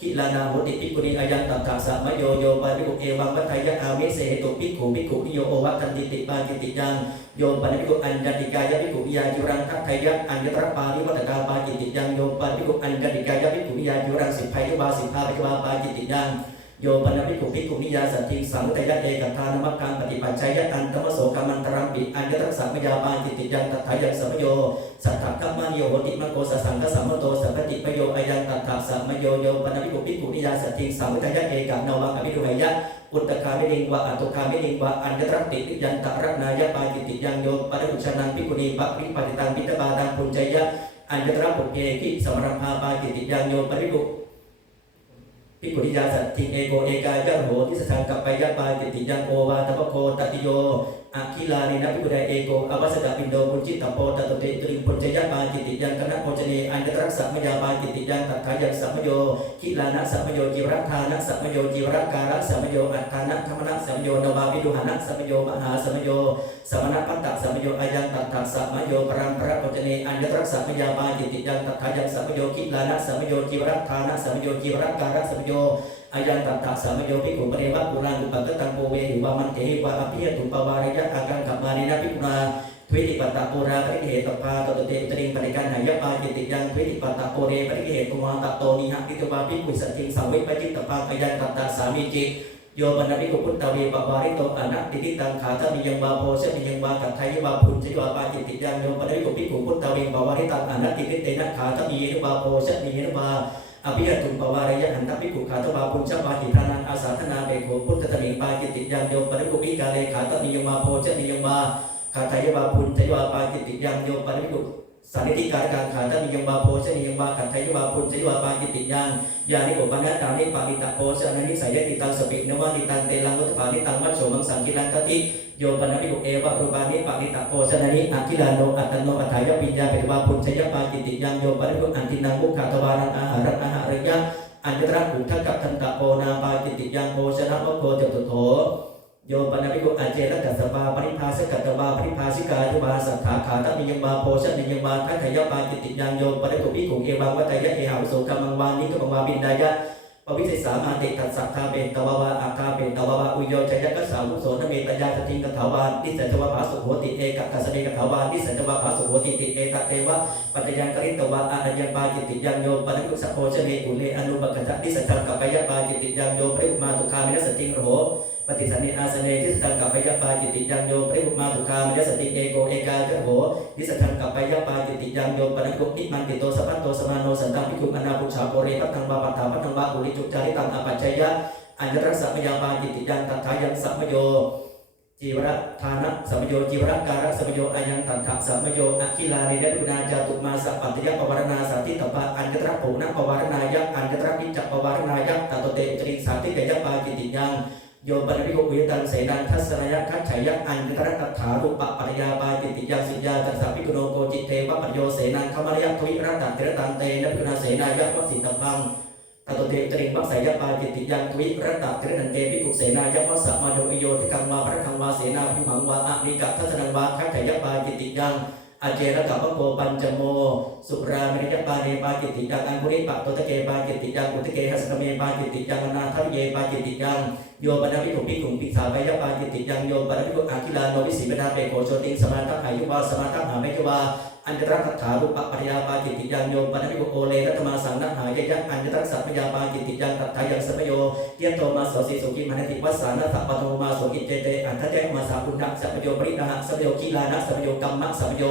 กิลานาโหติภิกขุนิอายันตัทธาสัมโยโยปนาภิกขุเอวังวัตไทยอามิเสหิตุภิกขุนิโยโอวัตตันติติปาจิติยังโยปนาภิกขุอัญญติกายภิกขุยาจุรังทัทธายะอัญญตระปาริวัตกาปาจิติยังโยปนาภิกขุอัญญติกายภิกขุยาจุรังสิภัยจุบาสิภาปัจจุบาปาจิติยังโยปนภิกขุนิยาสัตถิสังเตยะเอกทานมัคคังปฏิปัจจัยอันตมโสกามันตรัมปิอัญญตสัมมยาปาจิติยังตัทธายังสัมโยสัทธกัมมโยโหติมโกสังฆสัมมโตสัพพติปโยอายังตัทธาสัมมโยโยปนภิกขุนิยาสัตถิสังเตยะเอกนวังอภิรุยะอุตตคามิลิงวะอตุคามิลิงวะอัญญตรติยันตรัตนายะปาจิติยังโยปนภิกขุชนังภิกขุนีปะริปฏิตังปิตบาตังปุญจยะอัญญตระปุเกกิสมรัมภาปาจิติยังโยปนภิกขุภิกขุนิยาสัตถิเอโกเอกายะโหทิสังกัปปยะปาจิติยังโอวาตปโคตติโยอะคิลานินะภิกขุไดเอโกอวัสสะปินโดปุจิตตโพตตุเตตุริปุญจยะปาจิติยังคณะโภชเนอัญญตรัสสะมยาปาจิติยังตัทธายังสัมโยคิลานะสัมโยจิวรัทานะสัมโยจิวรการะสัมโยอัตถานะธรรมนะสัมโยนวาวิดุหานะสัมโยมหาสัมโยสมณปัตตะสัมโยอายังตัทธาสัมโยปรังพระโภชเนอัญญตรัสสะมยาปาจิติยังตัทธายังสัมโยคิลานะสัมโยจิวรัทานะสัมโยจิวรการะสัมโยอายังตัทธาสัมโยภิกขุปเรวะปุรังอุปกตังโพเวหิวามันเทวะอภิยตุปวาระยะอากังขัมมานินะภิกขุนาทวิติปัตตะโปราปริเหตปาตตุเตตริงปริกันหายปาจิติยังทวิติปัตตะโปเรปริเหตุมาตโตนิหะติตวาภิกขุสัตถิงสังเวปจิตตปาอายังตัทธาสามิจิโยปนภิกขุพุทธเวปวาริโตอนัตติติตังขาทมิยังวาโพชมิยังวากัตถายวาพุญจยวาปาจิติยังโยปนภิกขุภิกขุพุทธเวปวาริตังอนัตติติเตนะขาทมิยังวาโพชมิยังวาอภิยตุปวารยะหันตภิกขุขาตวาปุญชปาหิทานังอาสาธนาเบโขพุทธตมิงปาจิติยังโยปนภิกขุวิกาเลขาตมิยังวาโพชมิยังวาขาทายวาพุญจยวาปาจิติยังโยปนภิกขุสันนิติการการขาตมิยังวาโพชมิยังวาขาทายวาพุญจยวาปาจิติยังยานิโกปนัตตานิปานิตะโพชนะนิสัยติตังสปินวานิตังเตลังวัตปานิตังวัชโชมังสังกิลังกติโยปนภิกขุเอวะรูปานิปานิตะโพชนะนิอาคิลาโนอัตตโนอัฏฐายปิญญาเปตวาพุญจยปาจิติยังโยปนภิกขุอันตินังมุขะทวารังอาหารังอาหาริยะอัญญตระอุทธักทันตะโพนาปาจิติยังโภชนะวะโคจตุโถโยปนภิกขุอาเจระกัสสปาปริภาสกัตตวาปริภาสิกาจุบาสัทธาขาตมิยังวาโภชนิยังวาทัคขยปาจิติยังโยปนภิกขุภิกขุเอวังวัตยะเอหะอุโสกัมมังวานิกมังวาบินดายะปวิสิสามาติตัสสะทาเปตวาวาอาคาเปตวาวาอุโยชยกัสสาวุโสนเมตยาสติงกถาวานิสัจวะภาสุโหติเอกกัสเมกถาวานิสัจวะภาสุโหติติเอกเทวะปัจยังกริตวะอาณยังปาจิติยังโยปนภิกขุสัพโพชเนกุเลอนุปกัจจติสัจจกัปปยปาจิติยังโยปริมาตุคามินัสติงโหปฏิสันนิอาสเนทิสังกัปปยปาจิติยังโยปริมาตุคามินัสติเอโกเอกาเจโหนิสังกัปปยปาจิติยังโยปนภิกขุนิมันติโตสัพพโตสมาโนสันตังภิกขุอนาปุชาโกเรปัตตังวาปัตถาปัตตังวาปุริจุจาริตังอปัจจยะอัญญตรัสสะมยาปาจิติยังตัทธายังสัมโยจีวรทานะสัมโยจีวรการะสัมโยอายังตัทธะสัมโยอะคิลานิเดปุนาจาตุมาสัพปัตยปวารณาสัตติตปะอัญญตระโภนะปวารณายะอัญญตระกิจจปวารณายะตโตเตจริงสัตติเตยปาจิติยังโยปนภิกขุวิตังเสนันทัสสนยะคัจฉยะอัญญตระตัทธารุปปัญญาปาจิติยังสิญญาตัสสะภิกขุโนโกจิเทวะปัญโยเสนังขมารยะทวิรัตตะเตระตังเตนะภิกขุนาเสนายะวสิตพังตตุเตจริงวัสยปาจิติยังทวิรัตตะเตระนันเตภิกขุเสนายะวัสสะมาโยอิโยทิกังวาพระคังวาเสนาภิมังวาอะนิกะทัสนังวาคัจฉยปาจิติยังอาเจระกับพโกปัญจโมสุราเมริยปาเนปาจิติยังอังคุริปะโตตะเกปาจิติยังอุตเกหัสกเมปาจิติยังอนาทัพเยปาจิติยังโยปนภิกขุภิกขุภิกษาปยปาจิติยังโย มปนภิกขุอาคิลาโนวิสิเวนาเปโกโชติงสมาทังอายุวาสมาทังหาเมจวาอันตรักถารุปปัญญาปาจิตติยังโยมปนภิกขุโอเลรัตมาสังนัหายะอันตรักสัพพยาปาจิตติยังตัทธายังสัพโยเตียนโตมาโสสิสุกิมหันติวัสสานะสัพพโทมาโสอิเจเตอันทะเจมาสาปุณณะสัพโยปริณหะสัพโยกีลานะสัพโยกัมมะสัพโย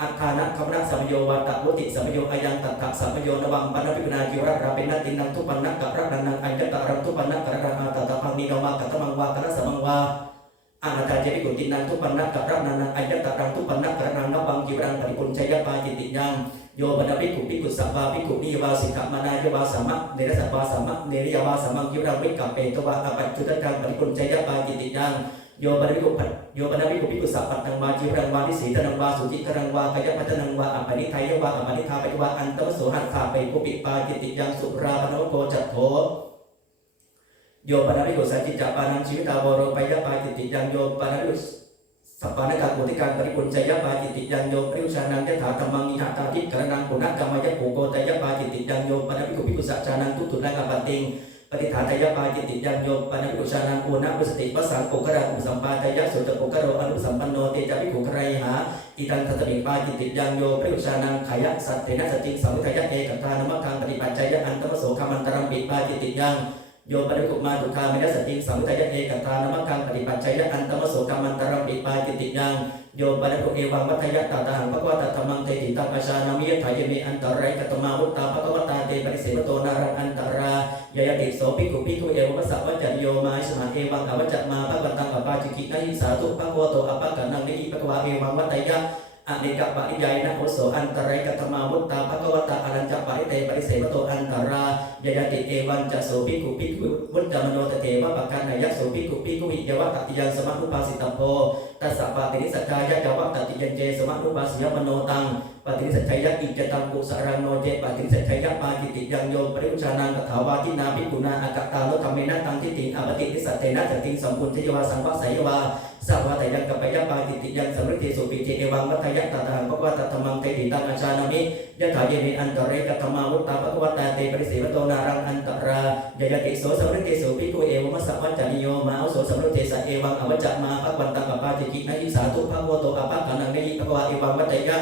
อาคานะคัมนะสัพโยวาตะวุติสัพโยอายังตัทธะสัพโยนวังปนภิกขุนาคิระราเป็นนัตตินังทุปันนะกัประนังอัญญตะรังทุปันนะกระรังอาตตะพังนิโนมากัตมังวากะนะสมังวาอาณาจาเจริกุตินังทุปันนะกัประนังอัญญตะรังทุปันนะกระรังนวังจิรังปริปุญชัยปาจิตติยังโยบรรดาภิกขุภิกขุสัพพะภิกขุนิวาสิกขมานายาวาสามะเนรสัพพะสามะเนรยาวาสามังยิวรังวิกัปเปตวะอปัจจุตังปริปุญชัยปาจิตติยังโยบรรดาภิกขุภิกขุสัพพัตังวาจิวรังวานิสีตนังวาสุจิตรังวากายพัฒนังวาอปนิทัยวาอปนิทาปยวาอันตวโสหัตถาเปกุปิปาจิตติยังสุราปนวโกจัตโถโยบรรดาภิกขุสัจจิจปานังชีวิตาวโรปยปาจิตติยังโยบรรดาภิกขุสัพพะนักกุติการปริปุญชัยปาจิตติยังโยปริวชานังยถาธรรมังนิหตาทิกรณังปุณกรรมยะโกโกตยปาจิตติยังโยปนภิกขุภิกขุสัจจานังทุตุนังอปติงปฏิฐานตยปาจิตติยังโยปนภิกขุชานังปุณปุสติปัสสังโกกระอุสัมปาตยะสุตโกกโรอนุสัมปันโนเตจภิกขุใครหาอิตังทัตติปาจิตติยังโยปริวชานังขยะสัตเถนะสติสัมมุทยะเอกตานมะคังปฏิปัจจัยอันตมโสคัมมันตรังปิปาจิตติยังโยปริกุมาดุคาเมนะสติสัมมุทยะเอกตานมะคังปฏิปัจจัยอันตมโสคัมมันตรังปิปาจิตติยังโยปนภิกขุเอวังวัฏยะตาตาหังภควตาธรรมังเทติตังอาชานามิยถายเมอันตรายกัตมาวุตตาภควตาเตปริเสวโตนารังอันตรายยติโสภิกขุภิกขุเอวังสัพวัจจโยมาสมาเอวังอวัจจมาภควตังอปาจิกินะหิสาตุภควโตอปะกันังนิภควาเอวังวัฏยะอเนกปะริยายนะโอโสอันตรายกัตมาวุตตาภควตาอรัญจปะริเตปริเสวโตอันตรายยติเอวังจะโสภิกขุภิกขุวุจจมโนตเตวะปะกันนายะโสภิกขุภิกขุวิยวะตติยังสมานุปาสิตโพตัสสะปะตินิสัจจายะจวัตติยันเจสมะนุปัสสยมโนตังปะตินิสัจจายะอิจตังกุสารังโนเจปะตินิสัจจายะปาจิติยังโยปริวุชานังตถาวาทินาภิกขุนาอากตาโลธรรมเมนะตังทิฏฐิอปตินิสัตเตนะจติงสัมปุญชยวาสังวะไสยวาสัพพะตยังกัปปะยะปาจิติยังสมฤทธิสุปิเจเอวังวัฏยะตถาภควตาธรรมังเตติตังอาชานามิยะถาเยเมอันตเรกัตมาวุตตาภควตาเตปริเสวโตนารังอันตรายยติโสสมฤทธิสุภิกขุเอวมัสสะวัจจนิโยมาโสสมฤทธิสะเอวังอวัจจมาภควันตังอปาจิกินะหิสาตุภควโตอปะกันังนิภควาเอวังวัฏยะ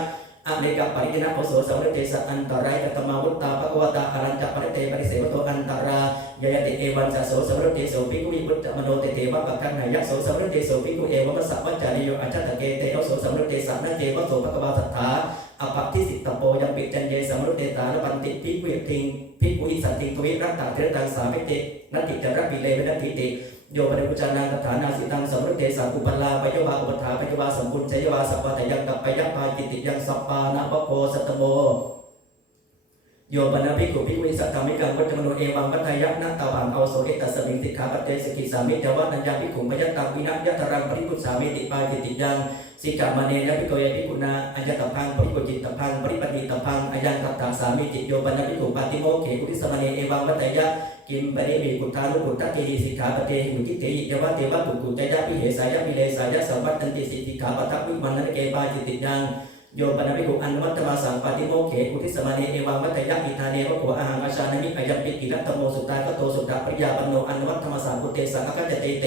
อเนกปริยนะโอโสสมฤทธิสะอันตรายกัตมาวุตตาภควตาอรัญจปริเตปริเสวโตอันตรายยติเอวังจะโสสมฤทธิโสภิกขุวิปุตตมโนเตเตวะปะกันนายะโสสมฤทธิโสภิกขุเอวมัสสะวัจจนิโยอัจจตเกเตโสสมฤทธิสะนะเจวะโสภควาสัทธาอภัพทิสิตโปยังปิจันเยสมฤทธิตาละปันติภิกขุทิงภิกขุอิสันติทวิรัตตาเทระตังสามิตินัตติจาระปิเลเวนัตติติโยปริปุจานังตถานาสิตังสมฤทธิสังอุปลาปยวาอุปถาปยวาสัมปุญชยวาสัพพะตยังกัปปะยะปาจิติยังสัปปานะวะโคสัตโมโยปนะภิกขุภิกขุสัตตามิกังวัจจมโนเอวังวัฏยะนะตาวังเอาโสเอตัสมิงติขาปัจเจสกิสามิจวัตนัญญาภิกขุมยตังวินะยะตรังปริปุสามิติปาจิติยังสิกามเนยภิกขุเยภิกขุนาอัญญตพังปริปุจิตพังปริปฏิตพังอายังตัตถาสามิจิโยปนะภิกขุปาติโมเขอุทิสมเนเอวังวัฏยะกิมปริเมกุทานุกุตตะเกหิสิกขาปะเตหิมุจิเตหิยวะเทวะตุกุจยะปิเหสายะปิเลสายะสัมปัตตันติสิกขาปะทัพวิมันนะเกปาจิติยังโยปนะภิกขุอันวัตตมาสังปาติโมเขอุทิสมเนเอวังวัฏยะอิทาเนวะโขอาหังอาชานะมิอายัมปิกิรัตโมสุตากโตสุตตะปริยาปันโนอันวัตตมาสังพุเตสังฆะเจเตเต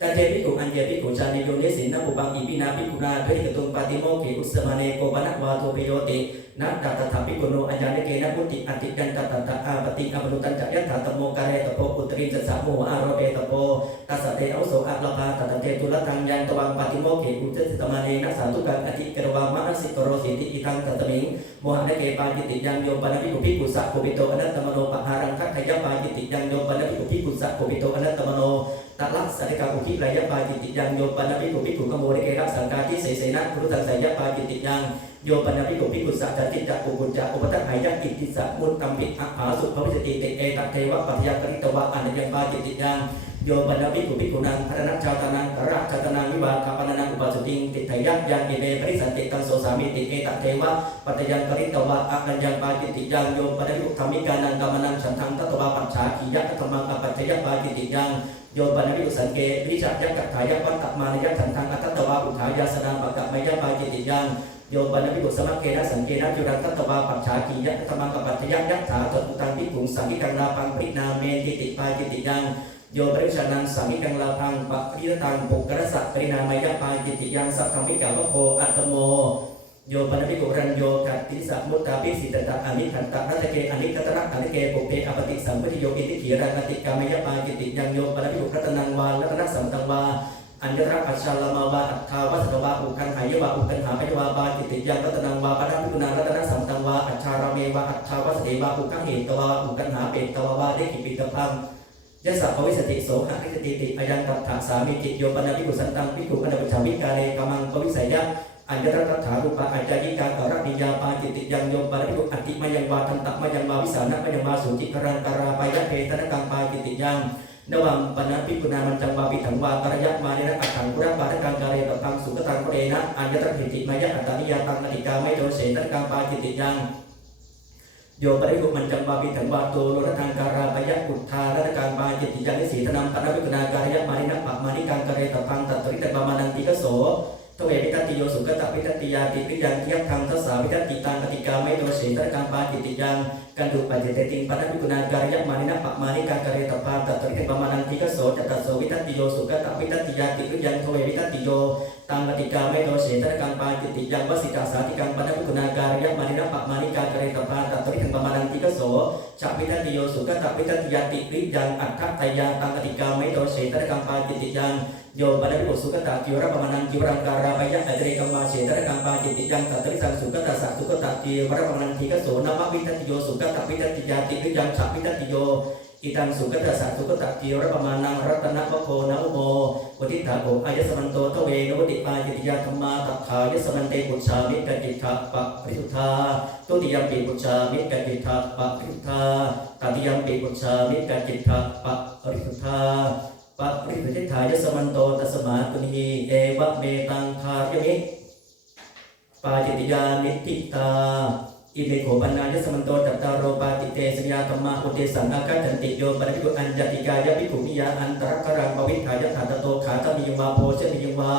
ตันเทภิกขุอัญเยภิกขุชานิโยเนสินะปุปังอิปินาภิกขุนาเทหิตุงปาติโมเขอุสมเนโกปนะวาโทปิโยตินะตัตถะภิกขุโนอัญญาเนเกนะพุติอติกันตัตตะอาปติอปนุตัญจะยัตถะตโมกะเรตโพอุตริสัสสะโมอารเปตโพตัสสะเตเอาโสอะละภาตัตเตตุละตังยันตวังปาติโมเขอุจสิตมเนนะสาธุกังอติกรวามะสิกโรสิติอิทังตัตมิงโมหะเนเกปาจิติยังโยปนะภิกขุภิกขุสัพโพปิโตอนัตตมโนปะหารังคัคขยะปาจิติยังโยปนะภิกขุภิกขุสัพโพปิโตอนัตตมโนตัลลักษณะกาอุทิไรยะปาจิติยังโยปนะภิกขุภิกขุขโมเนเกรักสังกาทิเสเสนะพุทธังสยะปาจิติยังโยปนะภิกขุภิกขุสัจจิตจักกุกุจจะอุปทัหายะอิติสะมุตตัมปิอัปหาสุภวิจติเตเอตเทวะปัจยากริตวะอนัญญปาจิติยังโยปนะภิกขุภิกขุนังพระนัชชาตนังกระชาตนังวิวาคปนังอุปสุติงติไทยะยังอิเมปริสันติตังโสสามิติเอตเทวะปัจยังกริตวะอนัญญปาจิติยังโยปนะภิกขุธรรมิกานังกัมมนังฉันทังตัตวะปัจฉาคียะธรรมังอปัจจยปาจิติยังโยปนะภิกขุสังเกวิจักยักขายะปัตตมานยะฉันทังอัตตวะอุทายาสนังปะกะมยะปาจิติยังโยปนะภิกขุสมัคเกนะสังเกนะจุรังตัตวาปัจฉาคียะธรรมังกัปปัจจยะยัตถาตตุตังภิกขุสังฆิกังนาปังปรินาเมติติปาจิติยัง โยปริชานังสามิกังลาพังปะริยตังปุกกรสักปรินามายะปาจิติยังสัพพมิกาวะโคอัตโมโยปนภิกุรันโยกัตติสัมมุตตาปิสิตตะอนิขันตะรัตเกอนิกัตระอนิเกปุเพอปฏิสัมปติโยอิติขีรังอติกามายะปาจิติยังโยปนภิกุรัตนังวารัตนสัมตังวาอัญญตระปัจฉาลามาวาอัตถาวาสกวาอุคันหายวาอุคันหาพยวาปาจิติยังรัตนังวาปนภิกุณารัตนสัมตังวาอัจฉาราเมวาอัตถาวาสเทวาอุคังเหตวาอุคันหาเปตวาวาเดกิปิตพังยะสัพพวิสติโสหะนิติติอายังตัฏฐาสามิจิโยปนภิกุสันตังภิกขุอนัปชามิกาเลกัมังปวิสัยยะอัญญตระถารูปะอาจายิกากรณิยาปาจิติยังโยปนภิกุอติมยังวาทันตะมยังวาวิสานะมยังวาสุจิกรังกราปายะเทตนะกังปาจิติยังนวังปนะภิกุณามันจังวาปิถังวากรยะมาเนนะอัตถังกุระปาทกังกาเรตตังสุกตังโกเรนะอัญญตระหิติมายะอัตตานิยาตังอติกาไม่โดเสตนะกังปาจิติยังโยปริกุมันจังวาปิถังวาโตโลทังการาปยะกุฏธารัตการปาจิติยังนิสีธนังปนะภิกุณาการยะมาเนนะปะมานิกังกาเรตตังตัตตริตบามานันติกโสทเวปิตติโยสุกตะปิตติยาติปิยังเทียบธรรมทัสสาปิตติตังอติกาไม่โดเสตระกังปาจิติยังกันดุปัจเจติงปนะภิกุณาการยะมานินะปะมานิกังกาเรตตังตัตตริตบามานันติกโสจัตตโสปิตติโยสุกตะปิตติยาติปิยังทเวปิตติโยตังอติกาไม่โดเสตระกังปาจิติยังวสิกาสาติกังปนะภิกุณาการยะมานินะปะมานิกังกาเรตตังตัตตริตบามานันติกโสจัปิตติโยสุกตะปิตติยาติปิยังอัตถตยาตังอติกาไม่โดเสตระกังปาจิติยังโยปนภิกุสุกตะกิวระปมานังกิวรังการาปยะอัจเรกังวาเฉตระกังปาจิติยังตัตตริสังสุกตะสักสุกตะกิวระปมานังทีกโสนามะวิทัติโยสุกตะวิทัติยาติวิยังฉัพวิทัติโยอิตังสุกตะสักสุกตะกิวระปมานังรัตนะวะโคนะอุโมวทิฏฐาโกอายสมันโตทเวโนวติปาจิติยาธัมมาตัฏฐายสมันเตปุชฌามิกจิตถะปะปริสุทธาตุติยัมปิปุชฌามิกจิตถะปะปริสุทธาตติยัมปิปุชฌามิกจิตถะปะปริสุทธาปะริสุทธิทายสมันโตตัสมาตุนีเอวะเมตังทายมิปาจิติยานิติตาอิเมโขปัญญายสมันโตตัตตารโรปาติเตสยาธรรมะอุเทสังอาคัจจันติโยปะริกุอัญญติกายะภิกขุนิยาอันตรกรังปวิทายะขัตโตขาตมิยวาโพชนิยวา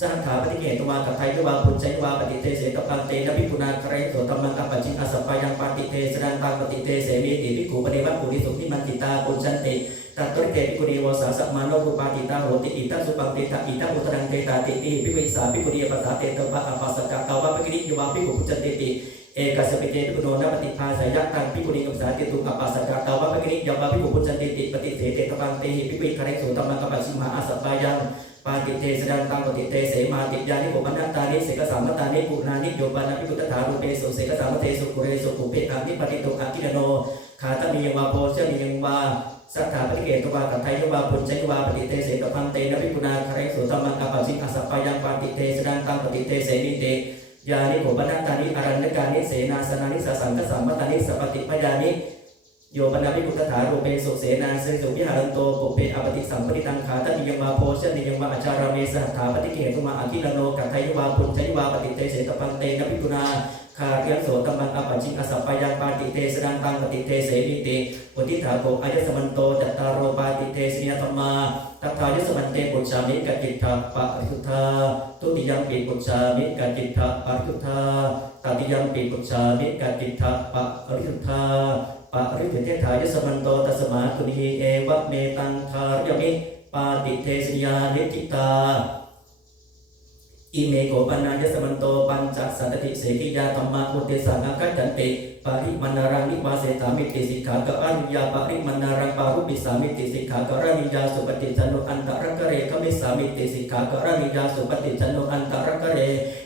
สหัขาปฏิเกตวากัตไทยวาปุจจัยวาปฏิเตเสตปันเตนะภิกขุนาคเรโสตัมมังอปัจจิอาสัพพยังปฏิเตสดันตังปฏิเตเสมิติภิกขุปฏิวัติปุริสุขิมันติตาปุจจันติตัตตริเตภิกขุณีวสาสมานโนรูปาติตาโหติอิตัสุปังเตตาอิตัอุตรังเตตาติติภิกขุสาภิกขุณีปัสสาเตตปะอปัสสกะตาวะภิกขุณียวาภิกขุปุจจันติเอกสปิเตภิกขุโนนะปฏิภาสยัตตังภิกขุณีกัมสาติตุอปัสสกะตาวะภิกขุณียวาภิกขุปุจจันติปฏิเสเตตปังเตหิภิกขุคาเรโสตัมมังกัปปะชิมหาอาสัพพายังปาติเตสดันตังปฏิเตเสมาติยานิโกปนัตตานิเสกสามตานิปุนานิโยปนาภิกขุตถารูเปสุเสกสามเตสุกุเรสุกุเปอานิปฏิตุอากิโนขาตมียวาโพชนิยวาสัทธาปฏิเกตวากัตไทยวาปุจจัยวาปฏิเตเสตพันเตนะภิกขุนาคาเรโสตัมมังกัปปะชิอาสัพพายังปาติเตสดันตังปฏิเตเสมิเตยานิโกปนัตตานิอารัญญกานิเสนาสนานิสสังฆสัมมตานิสัพพติพยานิโยปนาภิกขุตถารูเปสุเสนาเสสุวิหารันโตปุเปอปฏิสัมปติตังขาตมิยวาโพชนิยวาอาจาราเมสัทธาปฏิเกตุมาอคิลโนกัตไทยวาปุจจัยวาปฏิเตเสตพันเตนะภิกขุนาคาเรียงโสตัมมังอปัจจิอาสัพพยังปาติเตสดันตังปฏิเตเสมิติปุติถาโกอายสมันโตจัตตารโรปาติเตสยธรรมาตัทธายสมันเตปุจฉามิกจิตถะปะริสุทธาตุติยัมปิปุจฉามิกจิตถะปะริสุทธาตติยัมปิปุจฉามิกจิตถะปะริสุทธาปะริสุทธิทายสมันโตตัสมาตุนีเอวะเมตังทายมิปาติเตสยานิจิตาอิเมโกปัญญายสมันโตปัญจสัตติเสกิยาธัมมาอุเทสังอาคัจจันติปริมนารังนิวาเสตามิติสิกขากะอานิยาปริมนารังปารุปิสามิติสิกขากะรานิยาสุปฏิจันโนอันตรักเรขมิสามิติสิกขากะรานิยาสุปฏิจันโนอันตรักเร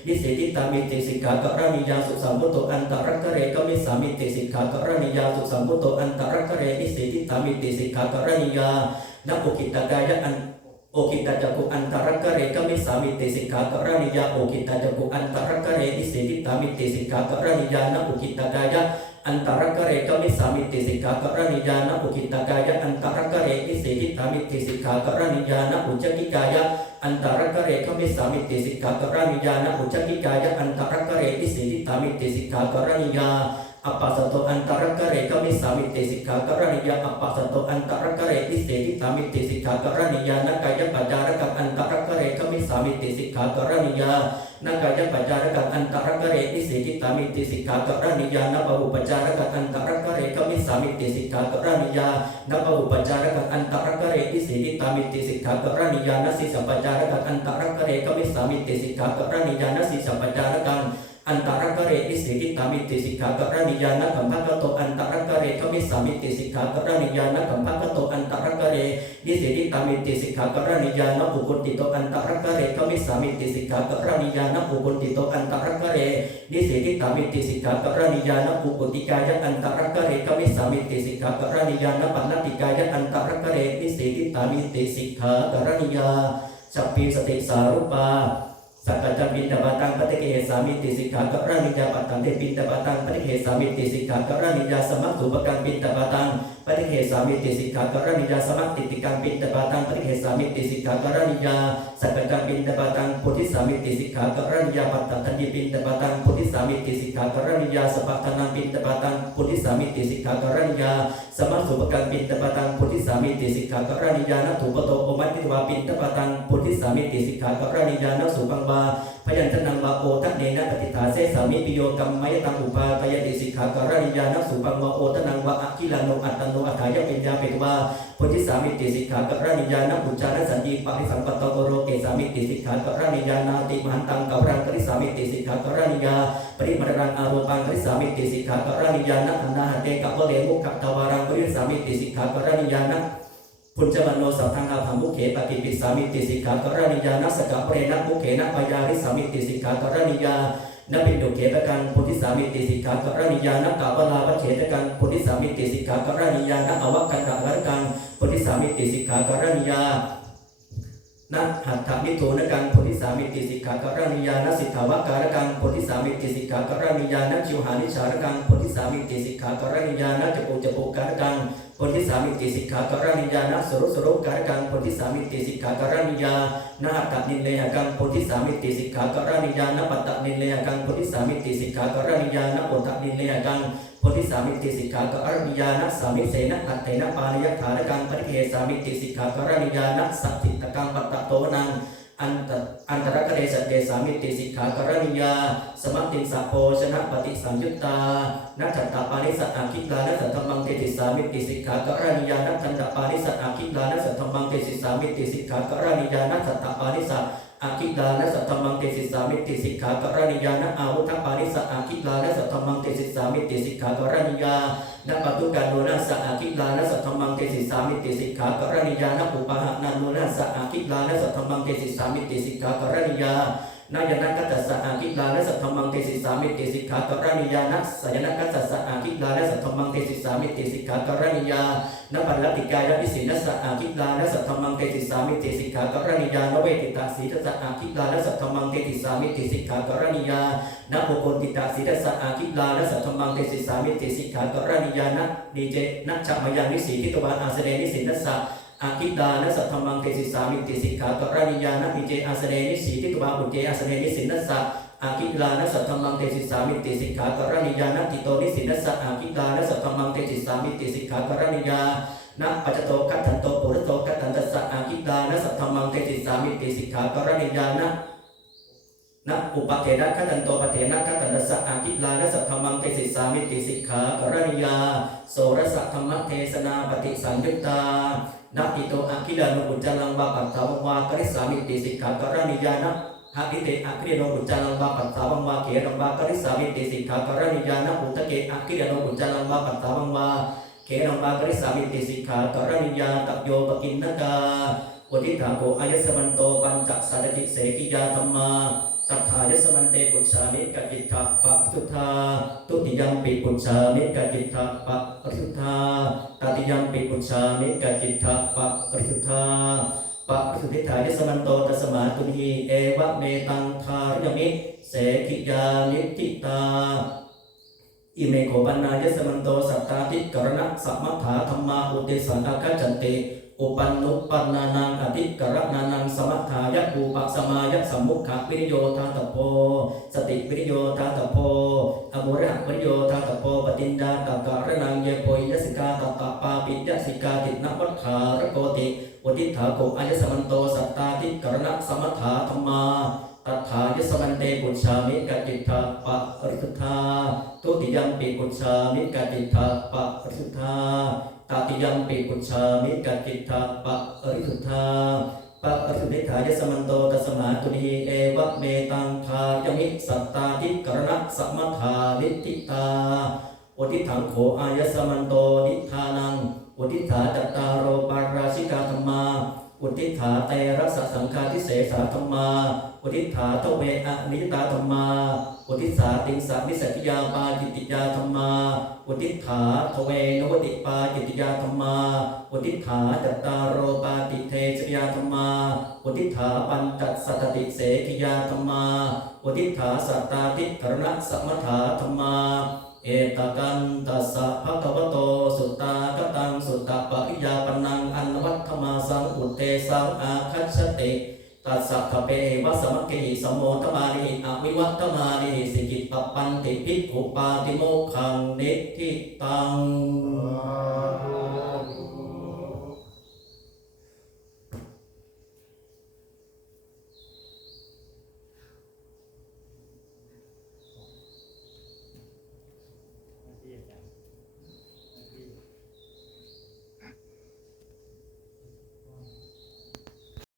นิเสติตามิติสิกขากะรานิยาสุสัมพุตโตอันตรักเรขมิสามิติสิกขากะรานิยาสุสัมพุตโตอันตรักเรนิเสติตามิติสิกขากะรานิยานะโอกิตกายะอันโอกิตาจักุอันตรักเรขมิสามิติสิกขากะรานิยาโอกิตาจักุอันตรักเรนิเสติตามิติสิกขากะรานิยานะโอกิตากายะอันตรักเรขมิสามิติสิกขากะรานิยานะโอกิตากายะอันตรักเรนิเสติตามิติสิกขากะรานิยานะอุจจกิกายะอันตรักเรขมิสามิติสิกขากะรานิยานะอุจจกิกายะอันตรักเรนิเสติตามิติสิกขากะรานิยาอัปปัสสโตอันตรักเรขมิสามิติสิกขากะรานิยาอัปปัสสโตอันตรักเรนิเสติตามิติสิกขากะรานิยานะกายะปัจจารกังอันตรักเรขมิสา มิติสิกขากรณียานักกายปัจจารกังอันตรกะเรนิสิกิตามิติสิกขากรณียานับหุปัจจารกังอันตรกะเรกมิสามิติสิกขากรณียานับหุปัจจารกังอันตรกะเรนิสิกิตามิติสิกขากรณียานัสสิสัพปัจจารกังอันตรกะเรกมิสามิติสิกขากรณียานัสสิสัพปัจจารกังอันตรกะเรนิสิกิตามิติสิกขากรณียานักัมภะกะโตอันตรกะเรกมิสามิติสิกขากรณียานักัมภะกะโตอันตรกะเรนิสิกิตามิติสิกขากรณียานัปุกุติโตอันตรกะเรกมิสามิติสิกขากรณียานัปุกุติโตอันตรกะเรนิสิกิตามิติสิกขากรณียานัปุกุติกายะอันตรกะเรกมิสามิติสิกขากรณียานัปันนติกายะอันตรกะเรนิสิกิตามิติสิกขากรณียาสัพพิสติสารุปาสักกะจัมปินตบาตังปฏิเกสามิติสิกขากรณียาปัตตังเตปินตบาตังปฏิเกสามิติสิกขากรณียาสมัคสุปกังปินตบาตังปฏิเกสามิติสิกขากรณียาสมัคติติกังปินตบาตังปฏิเกสามิติสิกขากรณียาสักกะจัมปินตบาตังโพธิสามิติสิกขากรณียาปัตตังเตปินตบาตังโพธิสามิติสิกขากรณียาสปัตตังปินตบาตังโพธิสามิติสิกขากรณียาสมัคสุปกังปินตบาตังโพธิสามิติสิกขากรณียานัตถุปโตโอมัตติวาปินตบาตังโพธิสามิติสิกขากรณียานัสุปังวาพยัญชนะบาโอทัเนนะปฏิทาเสสามิปิโยกัมมยตังอุปาตยติสิกขากรณียานัสุปังวาโอตนังวะอะกิลานุอัตตโนอัฏฐายะเปญญาเปตวาโพธิสามิติสิกขากรณียานัปุจจารสันติปะริสัมปัตตโกโรเกสามิติสิกขากรณียานาติมหันตังกวรังกริสามิติสิกขากรณียาปริมรรังอาโรปังกริสามิติสิกขากรณียานะอนาหะเตกะวะเลมุขะตวารังกริสามิติสิกขากรณียานะปุญจวันโนสัพพังอาภังมุเขปฏิปิสามิติสิกขากรณียานัสกะเปรนะมุเขนะปยาริสามิติสิกขากรณียานปินโดเขปกันโพธิสามิติสิกขากรณียานะกะวลาวัชเฉตกันโพธิสามิติสิกขากรณียานะอวกันตะรักันโพธิสามิติสิกขากรณียานะหัตถมิโทนกังโพธิสามิติสิกขากรณียานะสิทธาวการกังโพธิสามิติสิกขากรณียานะชิวหานิชารกังโพธิสามิติสิกขากรณียานะจปุการกังโพธิสามิติสิกขากรณียานะสรุการกังโพธิสามิติสิกขากรณียานะหัตถนิเลหกังโพธิสามิติสิกขากรณียานะปัตตนิเลหกังโพธิสามิติสิกขากรณียานะโอตนิเลหกังโพธิสามิติสิกขากรณียานะสามิเสนะอัตเถนะปานยัตถารกังปฏิเกสามิติสิกขากรณียานะสัตถิตกังปัตตโตนังอันตรกะเดสเกสามิติสิกขากรณียาสมัตติสัพโพชนะปฏิสังยุตตานัจจตปานิสัตอาคิลานัสสัทธัมมังเตติสามิติสิกขากรณียานัจจันตปานิสัตอาคิลานัสสัทธัมมังเตติสามิติสิกขากรณียานัจจัตตปานิสัตอาคิลานัสสัทธัมมังเตติสามิติสิกขากรณียานะอาวุธปานิสัตอาคิลานัสสัทธัมมังเตติสามิติสิกขากรณียานะปัตุกันโนนัสสะอาคิลานัสสัทธัมมังเตติสามิติสิกขากรณียานะอุปหะนันโนนัสสะอาคิลานัสสัทธัมมังเตติสามิติสิกขากรณียานายนะกัตสสะอาคิลานัสสัทธัมมังเตติสามิติสิกขากรณียานะสยนะกัตสสะอาคิลานัสสัทธัมมังเตติสามิติสิกขากรณียานะปัลลติกายะวิสินัสสะอาคิลานัสสัทธัมมังเตติสามิติสิกขากรณียานเวทิตาสีทัสสะอาคิลานัสสัทธัมมังเตติสามิติสิกขากรณียานะโอโกติตาสีทัสสะอาคิลานัสสัทธัมมังเตติสามิติสิกขากรณียานะดีเจนะชัมมยังนิสีทิตวาอาเสเดนิสินัสสะอาคิดานะสัทธัมมังเตติสามิติสิกขากรณียานะนิเจอาเสเดนิสีทิตวาอุเจอาเสเดนิสินัสสะอาคิลานะสัทธัมมังเตติสามิติสิกขากรณียานะติโตนิสินัสสะอาคิดานะสัทธัมมังเตติสามิติสิกขากรณียานะปัจจโตกัตถันโตปุระโตกัตถันตัสสะอาคิดานะสัทธัมมังเตติสามิติสิกขากรณียานะอุปเทนะขันโตปเทนะขันตัสสะอาคิลานะสัทธัมมังเตติสามิติสิกขากรณียาโสรสะธรรมเทศนาปฏิสังยุตตานะอิโตอะคิลานุปุจจลังบาปัตถาวังวากริสามิติสิกขากรณียานะหะอิเตอะคิลานุปุจจลังบาปัตถาวังวาเขรังบากริสามิติสิกขากรณียานะอุตเกอะคิลานุปุจจลังบาปัตถาวังวาเขรังบากริสามิติสิกขากรณียาตัพโยปกินนกาอุทิฏฐาโกอายสมันโตปัญจสารติเสกิยาธัมมาตัทธายสมันเตปุชามิกจิตถะปะสุทธาตุติยัมปิปุชามิกจิตถะปะสุทธาตติยัมปิปุชามิกจิตถะปะสุทธาปะสุทธิทายสมันโตตัสมาตุนีเอวะเมตังทารยมิเสกิยานิทิตาอิเมโกปันนายสมันโตสัตตาติกรณะสัมมถาธรรมาอุเตสันอาคัจจติอุปันนุปันนานังอธิกรณานังสมัทธา ายะภูปะสมายะสัมมุขะวิริโยทาตโพสติวิริโยทาตโพอมุระวิริโยทาตโพปฏินดาตกะระนังเยโพยสิกาตตะปาปิยสิกาตินวัฏฐารโกติอุทิฏฐาโกอายสมันโตสัตตาทิกรณะสมถาธรรมาตัทธายสมันเตปุชฌามิกจิตถะปะริสุทธาทุติยัมปิปุชฌามิกจิตถะปะริสุทธาตติยัมปิปุชฌามิกจิตถะปะริสุทธาปะริสุทธายสมันโตตัสมาตุนีเอวะเมตังทายมิสัตตาทิกรณะสมถาลิติตาอุทิฏฐังโขอายสมันโตนิทานังอุทิฏฐาจัตตารโอปาราชิกาธรรมาอุทิฏฐาเตระสะสังฆาทิเสสาธรรมาอุทิฏฐาทเวอะนิยตาธรรมาอุทิฏฐาติงสามิสัจยาปาจิตติยาธรรมาอุทิฏฐาทเวนวติปาจิตติยาธรรมาอุทิฏฐาจัตตารโอปาติเทชยาธรรมาอุทิฏฐาปัญจสัตติเสกิยาธรรมาอุทิฏฐาสัตตาทิกรณะสมถาธรรมาเอตกันตัสสะภะคะวะโตสุตตากตังสุตตปริยาปนังอันวัฏฐมาสังอุตเตสังอาคัจฉติตัสสะทะเปวะสมัคคิสมโมทมานิอวิวัตตมานิสิกิตตปันติภิกขุปาติโมกขังนิทิตัง